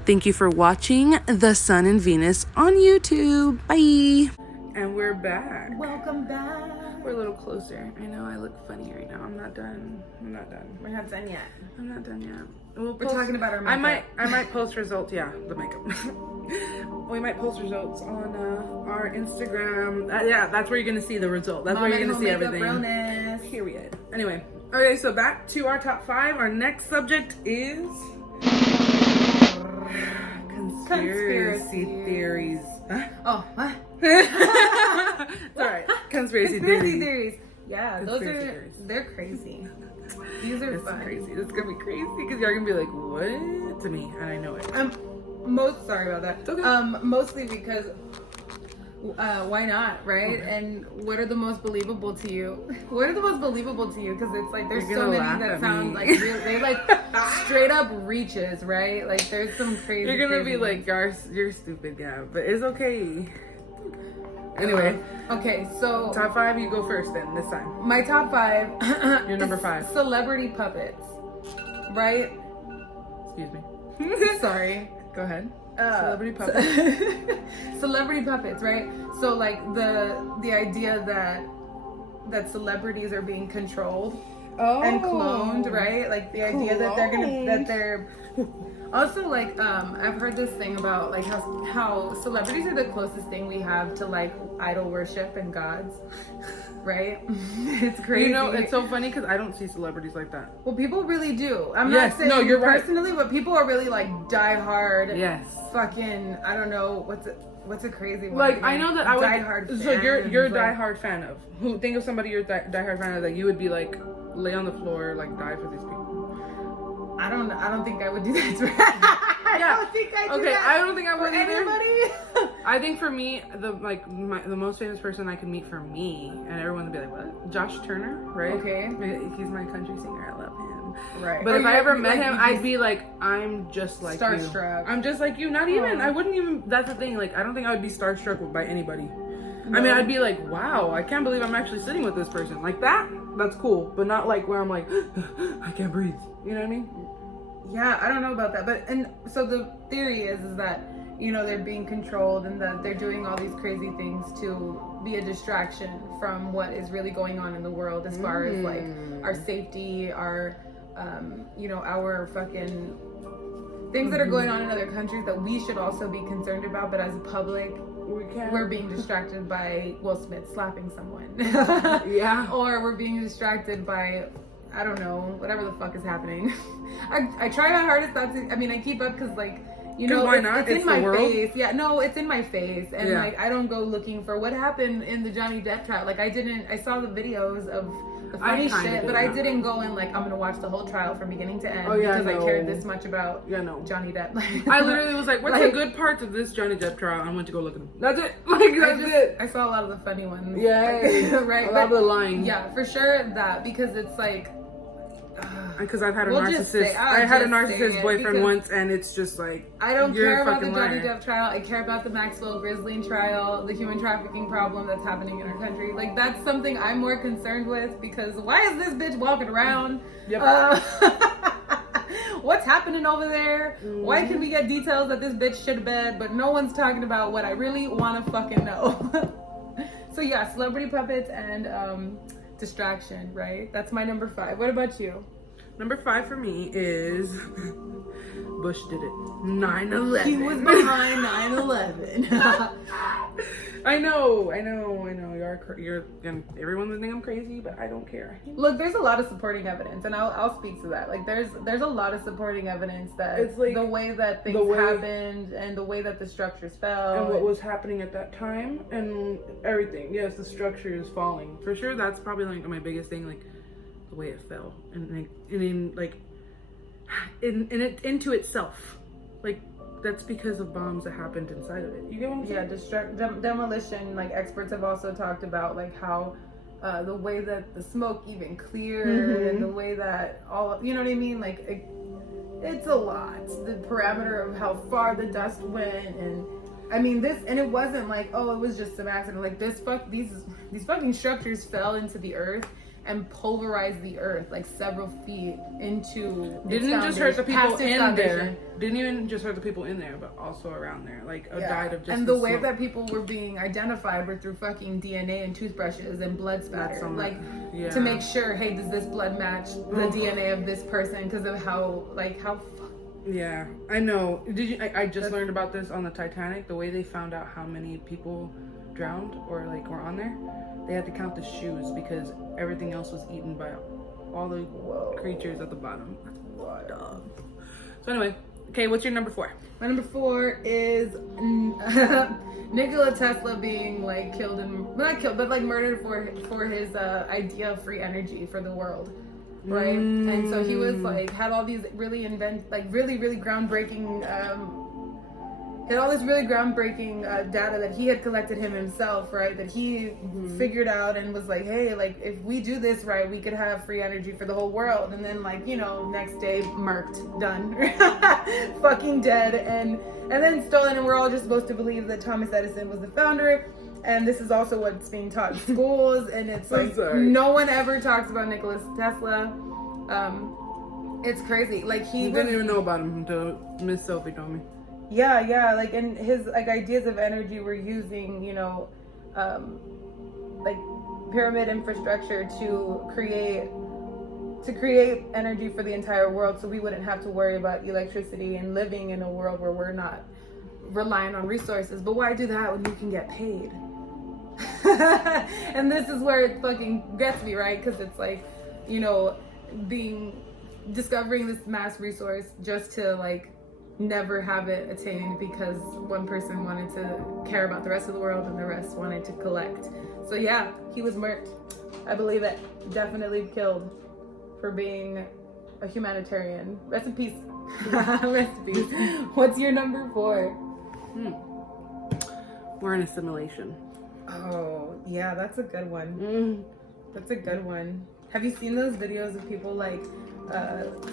Thank you for watching The Sun and Venus on YouTube. Bye. And we're back. Welcome back. We're a little closer. I know I look funny right now. I'm not done. We're not done yet. I'm not done yet. We're talking about our makeup. I might post results. Yeah, the makeup. We might post results on our Instagram. Yeah, that's where you're gonna see the result. That's where you're gonna see everything. Realness. Period. Anyway, okay. So back to our top 5. Our next subject is conspiracy theories. Huh? Oh, what? It's alright. Conspiracy theories. Yeah, Conspiracy theories. They're crazy. These are fun. Crazy. It's gonna be crazy because you're gonna be like, what? To me, and I know it. Sorry about that. It's okay. Mostly because why not, right? Okay. And what are the most believable to you? What are the most believable to you? Because it's like there's so many that sound like real, they like straight up reaches, right? Like there's some crazy. You're gonna crazy be like, you're stupid, yeah, but it's okay. Anyway, okay, so top 5, you go first then this time. My top 5. You're number 5. Celebrity puppets, right? Excuse me. Sorry. Go ahead. Celebrity puppets. Celebrity puppets, right? So like the idea that celebrities are being controlled and cloned, right? Like the idea that they're also like I've heard this thing about like how celebrities are the closest thing we have to like idol worship and gods. Right? It's crazy. You know, it's so funny because I don't see celebrities like that. Well, people really do. I'm not saying you're personally, right. But people are really like die hard. Yes. Fucking, I don't know what's a crazy one. Like I know that I would. Die hard. So you're a die hard fan of who? Think of somebody you're die hard fan of that you would be like lay on the floor like die for these people. I don't think I would do that. I don't think I do that. I don't think I would either. Anybody. I think for me, the most famous person I could meet for me, and everyone would be like, "What? Josh Turner, right? Okay, he's my country singer. I love him. Right. But if I ever met him, I'd be like, I'm just like you. Starstruck. I'm just like you. Not even. I wouldn't even. That's the thing. Like, I don't think I would be starstruck by anybody. No. I mean, I'd be like, wow, I can't believe I'm actually sitting with this person. Like that. That's cool. But not like where I'm like, I can't breathe. You know what I mean? Yeah, I don't know about that, but and so the theory is that you know they're being controlled and that they're doing all these crazy things to be a distraction from what is really going on in the world as far as like our safety, our you know, our fucking things that are going on in other countries that we should also be concerned about, but as a public we're being distracted by Will Smith slapping someone. Yeah. Or we're being distracted by I don't know, whatever the fuck is happening. I try my hardest not to. I mean, I keep up because, like, you know, why not? It's in my face. Yeah, no, it's in my face, and like I don't go looking for what happened in the Johnny Depp trial. Like, I saw the videos of the funny shit, but I didn't go and like I'm gonna watch the whole trial from beginning to end because I cared this much about Johnny Depp. I literally was like, what's the good parts of this Johnny Depp trial? I went to go look at them. That's it. Like that's it. I saw a lot of the funny ones. Yeah, right. A lot of the lying. Yeah, for sure that because it's like. Because I've had a narcissist. I had a narcissist boyfriend once, and it's just like I don't care about the Johnny liar. Depp trial. I care about the Maxwell Grisling trial, the human trafficking problem that's happening in our country. Like that's something I'm more concerned with because why is this bitch walking around? Yep. What's happening over there? Why can we get details that this bitch shit bed, but no one's talking about what I really want to fucking know? So yeah, celebrity puppets and distraction, right? That's my number 5. What about you? Number 5 for me is Bush did it. 9/11. He was behind 9/11. I know. You're everyone would think I'm crazy, but I don't care. Look, there's a lot of supporting evidence, and I'll speak to that. Like, there's a lot of supporting evidence that it's like the way that things happened and the way that the structures fell and what was happening at that time and everything. Yes, the structure is falling for sure. That's probably like my biggest thing. Like the way it fell, and in like into itself, like that's because of bombs that happened inside of it. You get what I'm saying? Yeah, demolition. Like experts have also talked about like how the way that the smoke even cleared and the way that all, you know what I mean? Like it's a lot. The parameter of how far the dust went, and I mean this, and it wasn't like, oh, it was just some accident. Like these fucking structures fell into the earth and pulverized the earth like several feet into. Didn't it just hurt the people in there? Didn't even just hurt the people in there, but also around there. Like died of just. And the way that people were being identified were through fucking DNA and toothbrushes and blood spatter, like to make sure, hey, does this blood match the DNA of this person because of how. Yeah, I know. Did you? I just learned about this on the Titanic. The way they found out how many people drowned or like were on there, they had to count the shoes because everything else was eaten by all the creatures at the bottom. So anyway, okay, what's your number 4? My number 4 is Nikola Tesla being like killed and not killed, but like murdered for his idea of free energy for the world. Right, and so he was like had all these really groundbreaking had all this really groundbreaking data that he had collected himself, right? That he figured out and was like, hey, like if we do this right, we could have free energy for the whole world. And then like, you know, next day, murked, done, fucking dead, and then stolen. And we're all just supposed to believe that Thomas Edison was the founder. And this is also what's being taught in schools, and it's like no one ever talks about Nikola Tesla. It's crazy. Like he didn't even know about him until Miss Sophie told me. Yeah, like, and his like ideas of energy were using, you know, like pyramid infrastructure to create energy for the entire world, so we wouldn't have to worry about electricity and living in a world where we're not relying on resources. But why do that when you can get paid? And this is where it fucking gets me, right? Because it's like, you know, discovering this mass resource just to like never have it attained because one person wanted to care about the rest of the world and the rest wanted to collect. So yeah, he was murked. I believe it. Definitely killed for being a humanitarian. Rest in peace. Rest in peace. What's your number 4? We're in a simulation. Oh, yeah, that's a good one. That's a good one. Have you seen those videos of people like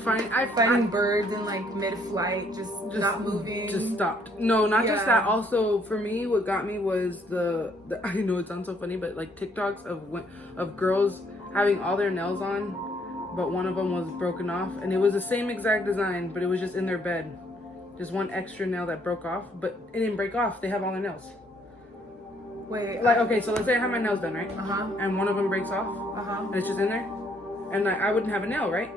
finding birds in like mid-flight, just not moving? Just stopped. No, not just that. Also, for me, what got me was the I know it sounds so funny, but like TikToks of girls having all their nails on, but one of them was broken off, and it was the same exact design, but it was just in their bed. Just one extra nail that broke off, but it didn't break off. They have all their nails. Wait, like, okay, so let's say I have my nails done, right? And one of them breaks off, and it's just in there, and like, I wouldn't have a nail, right?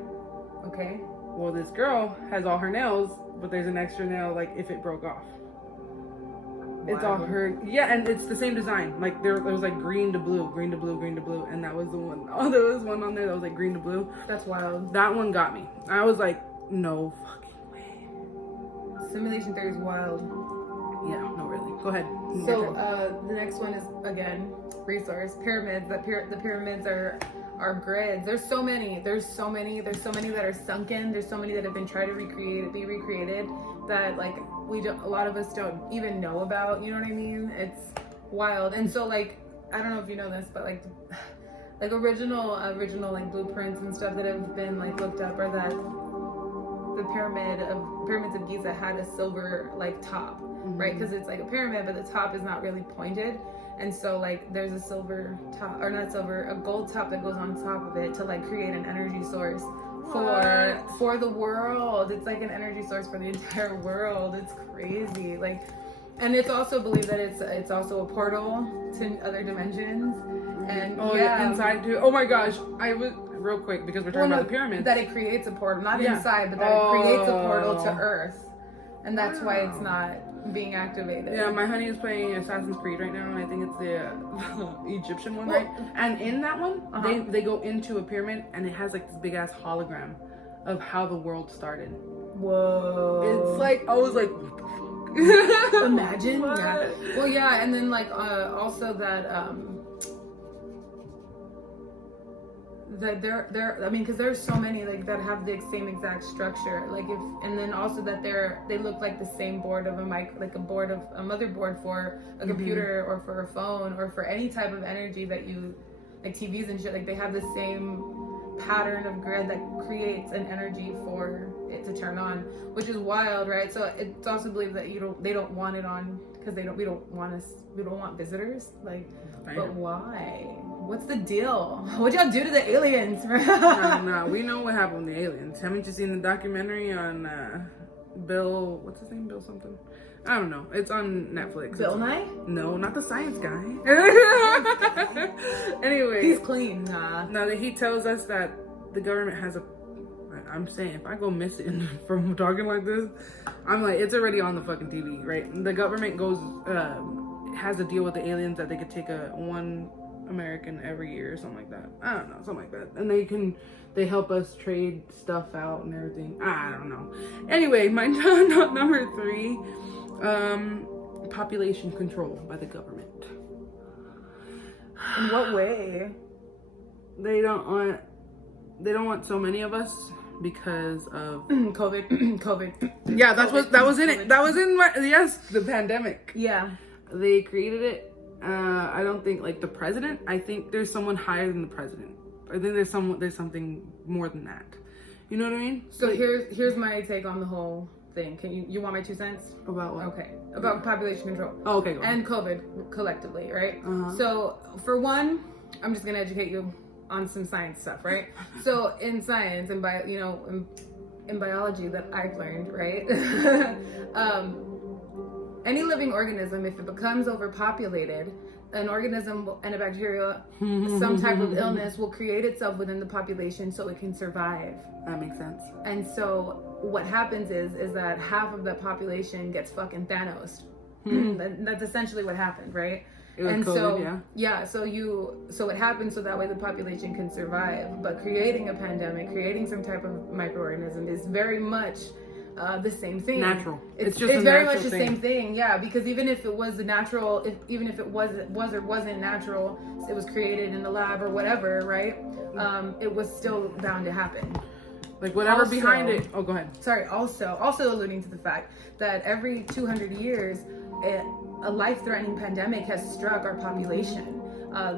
Okay. Well, this girl has all her nails, but there's an extra nail, like, if it broke off. Wow. It's all her, and it's the same design. Like, there was like green to blue, green to blue, green to blue, and that was the one. Oh, there was one on there that was like green to blue. That's wild. That one got me. I was like, no fucking way. Simulation theory is wild. Yeah, no, really. Go ahead. So the next one is again resource pyramids. The pyramids are grids. There's so many that are sunken. There's so many that have been tried to be recreated that like a lot of us don't even know about. You know what I mean? It's wild. And so like I don't know if you know this, but like original like blueprints and stuff that have been like looked up are that the pyramids of Giza had a silver like top, right? Because it's like a pyramid, but the top is not really pointed, and so like there's a silver top, or not silver, a gold top that goes on top of it to like create an energy source for the world. It's like an energy source for the entire world. It's crazy, like, and it's also believed that it's also a portal to other dimensions. And inside too. Oh my gosh, I was real quick because we're talking about the pyramids. That it creates a portal, not inside, but that it creates a portal to Earth, and that's why it's not being activated. Yeah, my honey is playing Assassin's Creed right now, and I think it's the Egyptian one, right? And in that one, they go into a pyramid, and it has like this big ass hologram of how the world started. Whoa! It's like I was like, what the fuck? Imagine. Yeah. Well, yeah, and then like also that that they're I mean, because there's so many like that have the same exact structure, like if, and then also that they look like the same board of a mic, like a board of a motherboard for a computer or for a phone or for any type of energy that you, like TVs and shit, like they have the same pattern of grid that creates an energy for it to turn on, which is wild, right? So it's also believed that they don't want it on because we don't want visitors, like. But why? What's the deal? What'd y'all do to the aliens? No, we know what happened with the aliens. Haven't you seen the documentary on Bill? What's his name? Bill something? I don't know. It's on Netflix. Bill Nye? No, not the science guy. Anyway, he's clean. Nah. Now that he tells us that the government has a. I'm saying if I go missing from talking like this, I'm like, it's already on the fucking TV, right? The government goes. Has a deal with the aliens that they could take one American every year or something like that. I don't know, something like that. And they help us trade stuff out and everything. I don't know. Anyway, my number 3, population control by the government. In what way? They don't want so many of us because of COVID. Yeah, that was in it. That was in the pandemic. Yeah. They created it. I don't think like the president. I think there's someone higher than the president. I think there's something more than that. You know what I mean? So here's my take on the whole thing. Can you want my 2 cents? About what? Okay. About population control. Oh, okay. Go on. And COVID collectively, right? Uh-huh. So for one, I'm just gonna educate you on some science stuff, right? So in science and in biology that I've learned, right? Any living organism, if it becomes overpopulated, an organism and a bacteria, some type of illness will create itself within the population so it can survive. That makes sense. And so what happens is that half of the population gets fucking Thanos. That's essentially what happened, right? And COVID, so it happens so that way the population can survive. But creating a pandemic, creating some type of microorganism is very much the same thing. Natural. It's very much the same thing. Yeah, because even if it was natural, even if it was or wasn't natural, it was created in the lab or whatever, right? It was still bound to happen. Like whatever Also, behind it. Oh, go ahead. Sorry. Also alluding to the fact that every 200 years, a life-threatening pandemic has struck our population.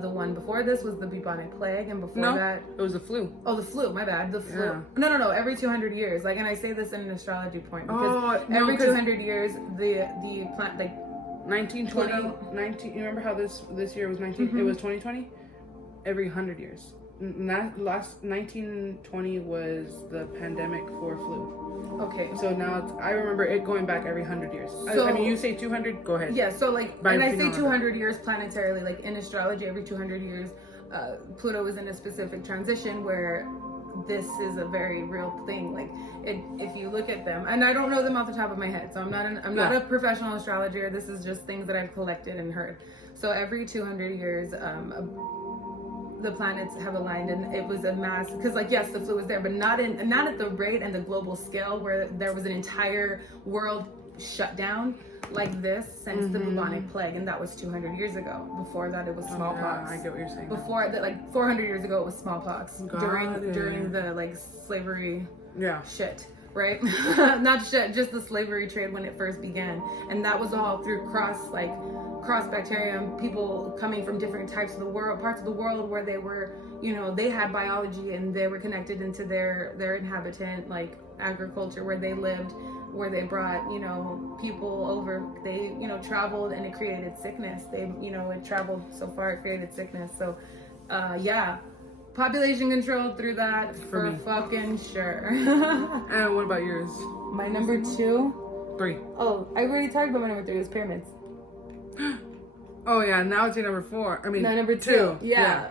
The one before this was the bubonic plague, and before that, it was the flu. Oh, the flu. My bad. The flu. Yeah. No. Every 200 years, like, and I say this in an astrology point because every 200 years, the plant, like 1920, 19. You remember how this year was 19? It was 2020. Every 100 years. Last 1920 was the pandemic for flu. Okay. So now I remember it going back every 100 years. So, I mean, you say 200, go ahead. Yeah, so like, and I say 200 years planetarily, like in astrology, every 200 years, Pluto is in a specific transition where this is a very real thing. Like, if you look at them, and I don't know them off the top of my head, so I'm not a professional astrologer. This is just things that I've collected and heard. So every 200 years, the planets have aligned, and it was a mass, because like, yes, the flu was there, but not at the rate and the global scale where there was an entire world shut down like this since the bubonic plague, and that was 200 years ago. Before that, it was smallpox. I get what you're saying. Before that, like 400 years ago, it was smallpox during the like slavery shit, right? Not shit, just the slavery trade when it first began, and that was all through cross bacterium, people coming from different parts of the world where they were, they had biology and they were connected into their inhabitant, like agriculture where they lived, where they brought, people over, they, traveled, and it created sickness. It traveled so far, it created sickness. So, population control through that for fucking sure. And what about yours? My number 2? 3. Oh, I already talked about my number 3, it was pyramids. Oh yeah, now it's your number 4. I mean, no, number 2. Yeah.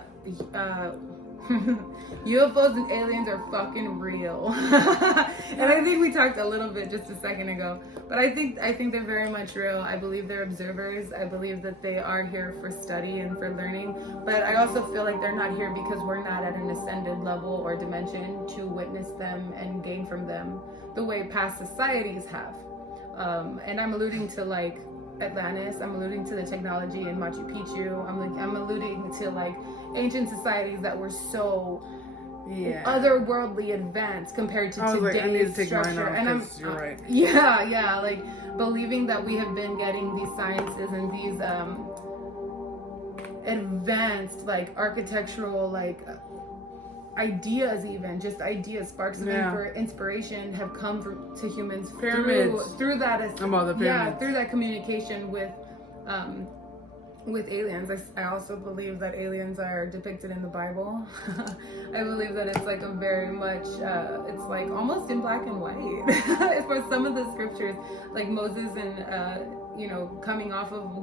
UFOs and aliens are fucking real. And I think we talked a little bit just a second ago, but I think they're very much real. I believe they're observers. I believe that they are here for study and for learning, but I also feel like they're not here because we're not at an ascended level or dimension to witness them and gain from them the way past societies have. And I'm alluding to like Atlantis, I'm alluding to the technology in Machu Picchu, I'm alluding to like ancient societies that were so otherworldly advanced compared to today's structure. And you're right. Yeah, like believing that we have been getting these sciences and these advanced like architectural like ideas, even just ideas, sparks of inspiration have come to humans through that through that communication with aliens. I also believe that aliens are depicted in the Bible. I believe that it's like a very much it's like almost in black and white for some of the scriptures, like Moses and coming off of a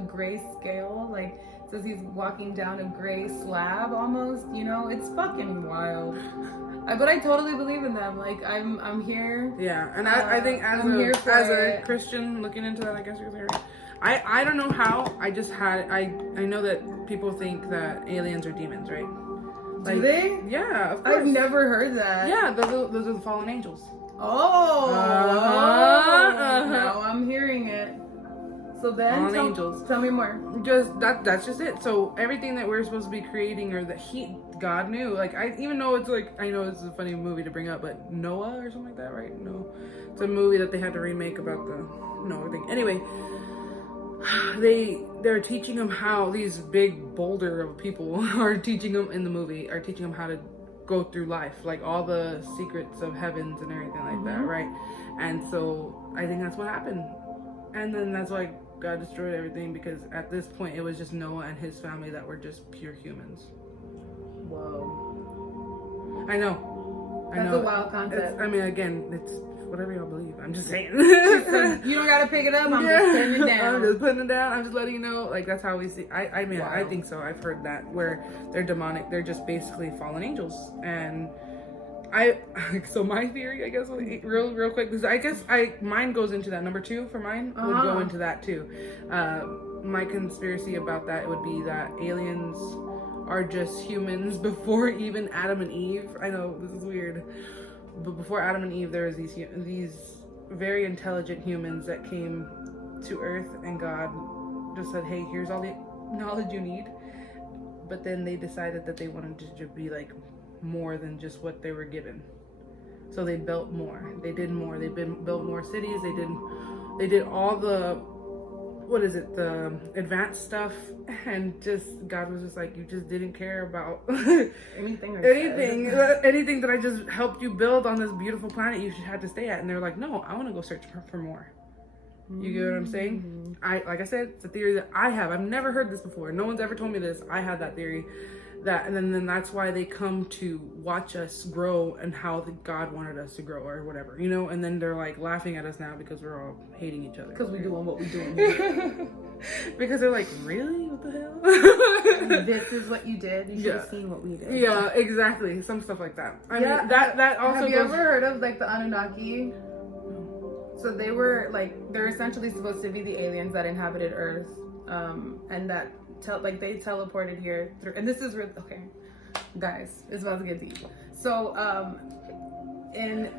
gray scale, like it says he's walking down a gray slab almost, it's fucking wild. But I totally believe in them. Like I'm here. Yeah, and I think as a Christian looking into that, I guess you could say, right? I don't know how. I know that people think that aliens are demons, right? Like, do they? Yeah, of course. I've never heard that. Yeah, those are the fallen angels. Oh, now I'm hearing it. So then, tell me more. That's just it. So everything that we're supposed to be creating, or that God knew. Like even though it's like, I know it's a funny movie to bring up, but Noah or something like that, right? No, it's a movie that they had to remake about the Noah thing. Anyway. They're teaching them how, these big boulder of people are teaching them in the movie, are teaching them how to go through life, like all the secrets of heavens and everything like that, right? And so I think that's what happened, and then that's why God destroyed everything, because at this point it was just Noah and his family that were just pure humans. Whoa. I know. That's a wild concept. It's whatever y'all believe. I'm just saying. You don't gotta pick it up. I'm just putting it down. I'm just putting it down. I'm just letting you know. Like, that's how we see. I think so. I've heard that, where they're demonic. They're just basically fallen angels. And so my theory, I guess, real quick, because I guess mine goes into that. Number 2 for mine would go into that too. My conspiracy about that would be that aliens are just humans before even Adam and Eve. I know this is weird. But before Adam and Eve, there was these very intelligent humans that came to Earth, and God just said, "Hey, here's all the knowledge you need." But then they decided that they wanted to be like more than just what they were given, so they built more. They did more. They built more cities. They did all the the advanced stuff, and just God was just like, you just didn't care about anything that I just helped you build on this beautiful planet you had to stay at. And they're like, no, I want to go search for more. You get what I'm saying? Like I said, it's a theory that I have. I've never heard this before. No one's ever told me this. I had that theory. And then that's why they come to watch us grow, and how God wanted us to grow, or whatever, and then they're like laughing at us now because we're all hating each other. Because we're doing what we're doing. Because they're like, really? What the hell? This is what you did. You should have seen what we did. Yeah, exactly. Some stuff like that. I mean, that also have you ever heard of like the Anunnaki? So they're essentially supposed to be the aliens that inhabited Earth, and that they teleported here through, and this is really okay, guys, it's about to get deep. So in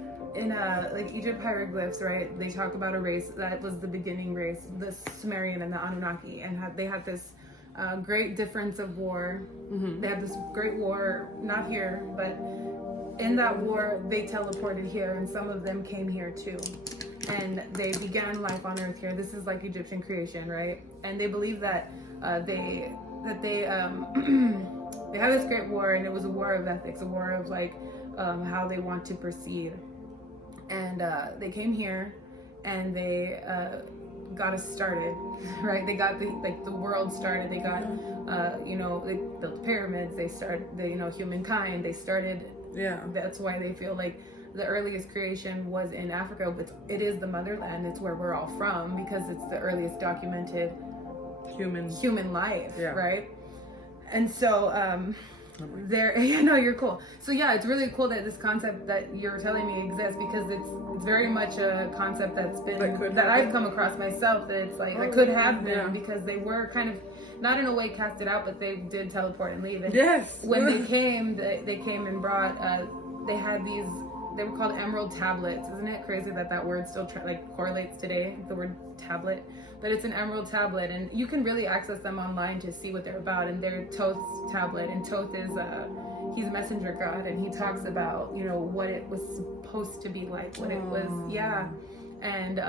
like Egypt hieroglyphs, right, they talk about a race that was the beginning race, the Sumerian and the Anunnaki, and they had this great difference of war. They had this great war, not here, but in that war they teleported here, and some of them came here too, and they began life on Earth here. This is like Egyptian creation, right? And they believe that they had this great war, and it was a war of ethics, a war of like how they want to proceed. And they came here, and they got us started, right? They got the world started. They got they built the pyramids. They started humankind. They started. Yeah. That's why they feel like the earliest creation was in Africa. But it is the motherland. It's where we're all from, because it's the earliest documented human life, right? And so you're cool. So yeah, it's really cool that this concept that you're telling me exists, because it's very much a concept that's been that I've come across myself, that it's like that could have been, because they were kind of not in a way casted out, but they did teleport and leave. And when they came and brought they had these, they were called emerald tablets. Isn't it crazy that word still correlates today, the word tablet? But it's an emerald tablet, and you can really access them online to see what they're about. And they're Thoth's tablet, and Thoth is he's messenger God, and he talks about, you know, what it was supposed to be like, what it was, and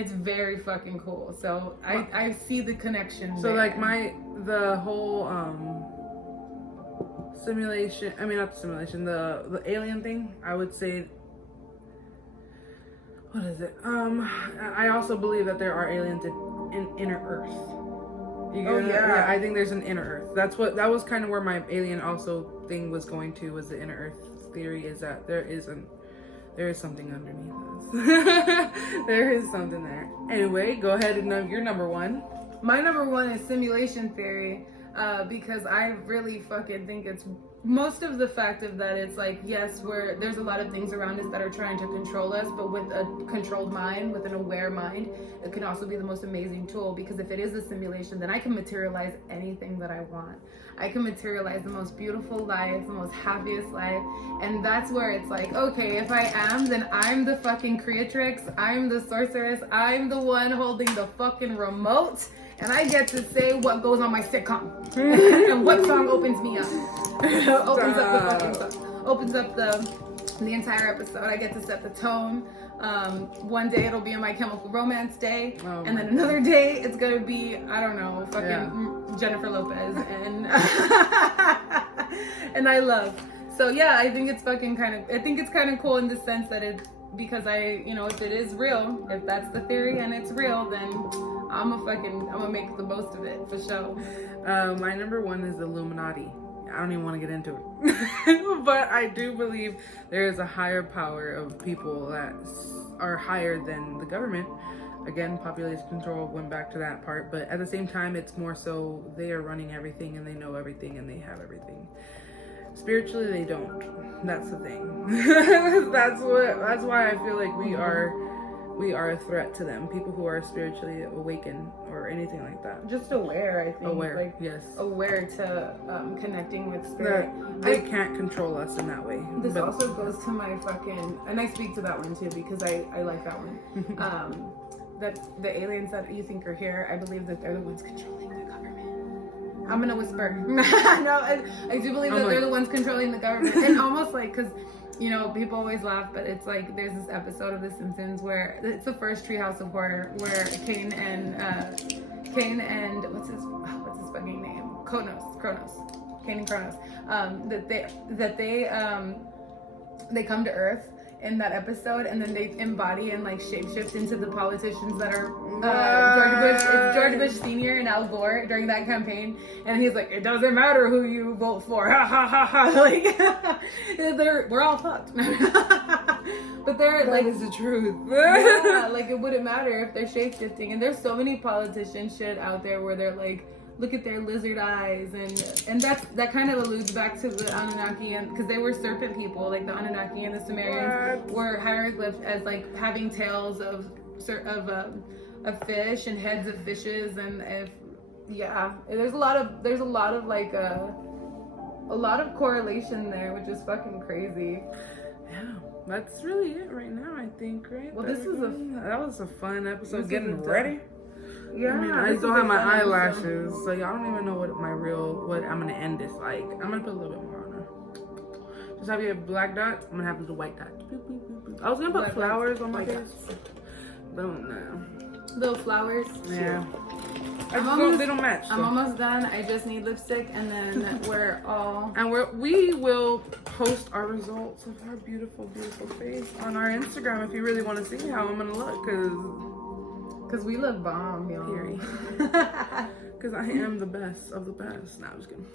it's very fucking cool. So I see the connection. So there. like the whole simulation, I mean not the simulation, the alien thing, I would say, what is it? I also believe that there are aliens in inner Earth. Yeah, I think there's an inner Earth. That was kind of where my alien also thing was going to, was the inner Earth theory, is that there is something underneath us. There is something there. Anyway, go ahead and your number one. My number one is simulation theory, because I really fucking think it's most of the fact of that it's like, yes, there's a lot of things around us that are trying to control us, but with a controlled mind, with an aware mind, it can also be the most amazing tool, because if it is a simulation, then I can materialize anything that I want. I can materialize the most beautiful life, the most happiest life, and that's where it's like, okay, if I am, then I'm the fucking creatrix, I'm the sorceress, I'm the one holding the fucking remote, and I get to say what goes on my sitcom and what song opens me up. Opens up the fucking song. Opens up the entire episode. I get to set the tone. One day it'll be a My Chemical Romance day, and then another day it's gonna be, I don't know, fucking Jennifer Lopez and and I love. So yeah, I think it's fucking kind of cool in the sense that because if it is real, if that's the theory and it's real, then I'm gonna make the most of it for sure. My number one is the Illuminati. I don't even want to get into it. But I do believe there is a higher power of people that are higher than the government. Again, population control, went back to that part. But at the same time, it's more so they are running everything and they know everything and they have everything. Spiritually, they don't. That's the thing. That's why I feel like we are a threat to them. People who are spiritually awakened or anything like that. Just aware, I think. Aware, yes. Aware to connecting with spirit. They can't control us in that way. This also goes to my and I speak to that one too, because I like that one. That the aliens that you think are here, I believe that they're the ones controlling the government. I'm gonna whisper. No, I do believe that they're the ones controlling the government. And almost like, because people always laugh, but it's like there's this episode of The Simpsons where it's the first Treehouse of Horror, where Kane and what's his fucking name? Kronos. Kane and Kronos. They come to Earth in that episode, and then they embody and like shapeshift into the politicians that are George Bush. It's George Bush Sr. and Al Gore during that campaign, and he's like, it doesn't matter who you vote for, ha ha ha ha. Like we're all fucked. But they're that is the truth. Yeah, like it wouldn't matter if they're shapeshifting. And there's so many politician shit out there where they're like, look at their lizard eyes, and that kind of alludes back to the Anunnaki, and because they were serpent people, like the Anunnaki and the Sumerians were hieroglyphs as like having tails of fish and heads of fishes, and there's a lot of like a lot of correlation there, which is fucking crazy. Yeah, that's really it right now, I think, right? Well, that was a fun episode. Getting ready. Yeah, I mean, I still have my eyelashes, so y'all don't even know what I'm gonna end this like. I'm gonna put a little bit more on her. Just have your black dots. I'm gonna have little white dots. Boop, boop, boop, boop. I was gonna put flowers on my face. Don't know. Little flowers. Yeah. They don't match. So. I'm almost done. I just need lipstick, and then we're all. And we will post our results of our beautiful, beautiful face on our Instagram if you really want to see how I'm gonna look, Because we look bomb, y'all. Because I am the best of the best. No, I'm just kidding.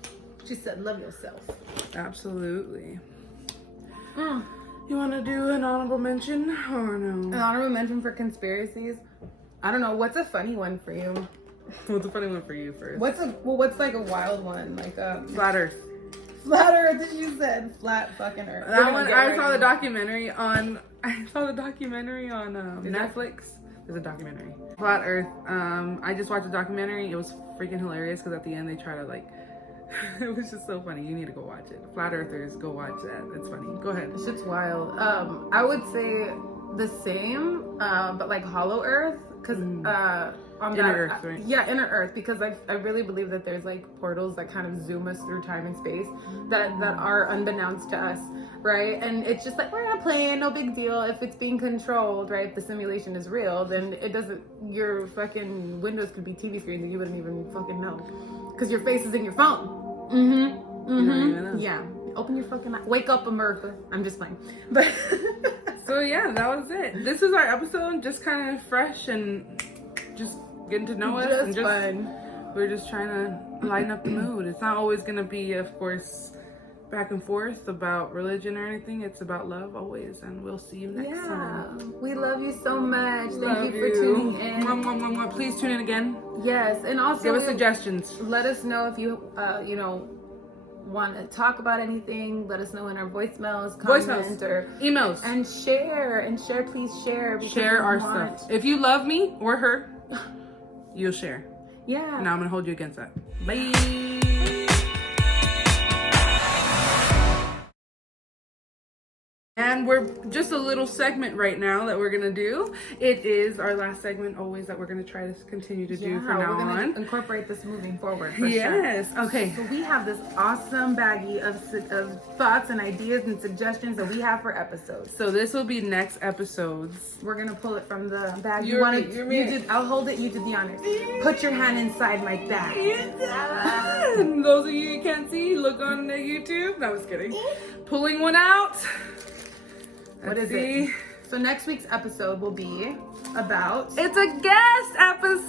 She said, love yourself. Absolutely. You want to do an honorable mention or no? An honorable mention for conspiracies? I don't know. What's a funny one for you? What's a funny one for you first? What's like a wild one? Like Flat Earth. Flat Earth, as you said. Flat fucking Earth. That one, I saw the documentary on Netflix. There's a documentary. Flat Earth. I just watched a documentary. It was freaking hilarious because at the end they try to like, it was just so funny. You need to go watch it. Flat Earthers, go watch that. It's funny. Go ahead. This shit's wild. I would say the same, but like Hollow Earth, because on Inner that, Earth, right? Yeah, Inner Earth, because I really believe that there's like portals that kind of zoom us through time and space that are unbeknownst to us, right? And it's just like, we're on a plane, no big deal. If it's being controlled, right? If the simulation is real, then it doesn't. Your fucking windows could be TV screens and you wouldn't even fucking know, because your face is in your phone. Yeah. Open your fucking eye. Wake up, America. I'm just playing. But so yeah, that was it. This is our episode, just kind of fresh and just getting to know us, and just fun. We're just trying to lighten up the mood. It's not always gonna be, of course, back and forth about religion or anything. It's about love always, and we'll see you next time. We love you so much. Thank you for tuning in. Mwah, mwah, mwah, mwah. Please tune in again. Yes, and also give us suggestions. Let us know if you want to talk about anything. Let us know in our voicemails, comment, or emails, and share. Please share. Share our stuff. If you love me or her, you'll share. Yeah. Now I'm gonna hold you against that. Bye. And we're just a little segment right now that we're gonna do. It is our last segment always that we're gonna try to continue to do from now on. Incorporate this moving forward. For yes. Sure. Okay. So we have this awesome baggie of thoughts and ideas and suggestions that we have for episodes. So this will be next episodes. We're gonna pull it from the bag. I'll hold it. You did the honors. Put your hand inside my bag. And those of you who can't see, look on the YouTube. No, I was kidding. Pulling one out. What is it? So next week's episode will be about... It's a guest episode!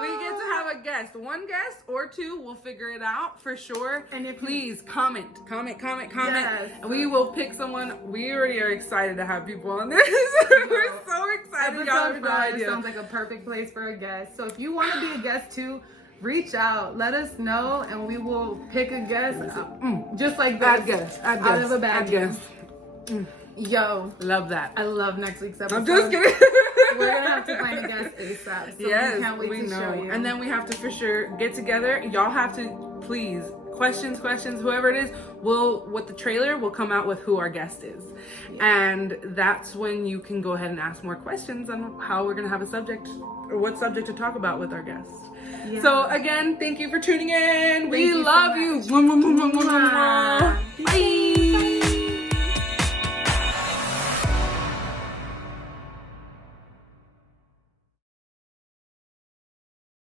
We get to have a guest. One guest or two, we'll figure it out for sure. And if please comment. Yes. And we will pick someone. We already are excited to have people on this. We're so excited. Y'all have no idea. Sounds like a perfect place for a guest. So if you want to be a guest too, reach out, let us know, and we will pick a guest just like that. Out of a bag. Yo, love that. I love next week's episode. I'm just kidding. We're gonna have to find a guest ASAP. So yes, we can't wait to show you. And then we have to for sure get together. Y'all have to please questions, whoever it is. With the trailer, we'll come out with who our guest is, and that's when you can go ahead and ask more questions on how we're gonna have a subject or what subject to talk about with our guests. Yeah. So again, thank you for tuning in. We love you. So Bye.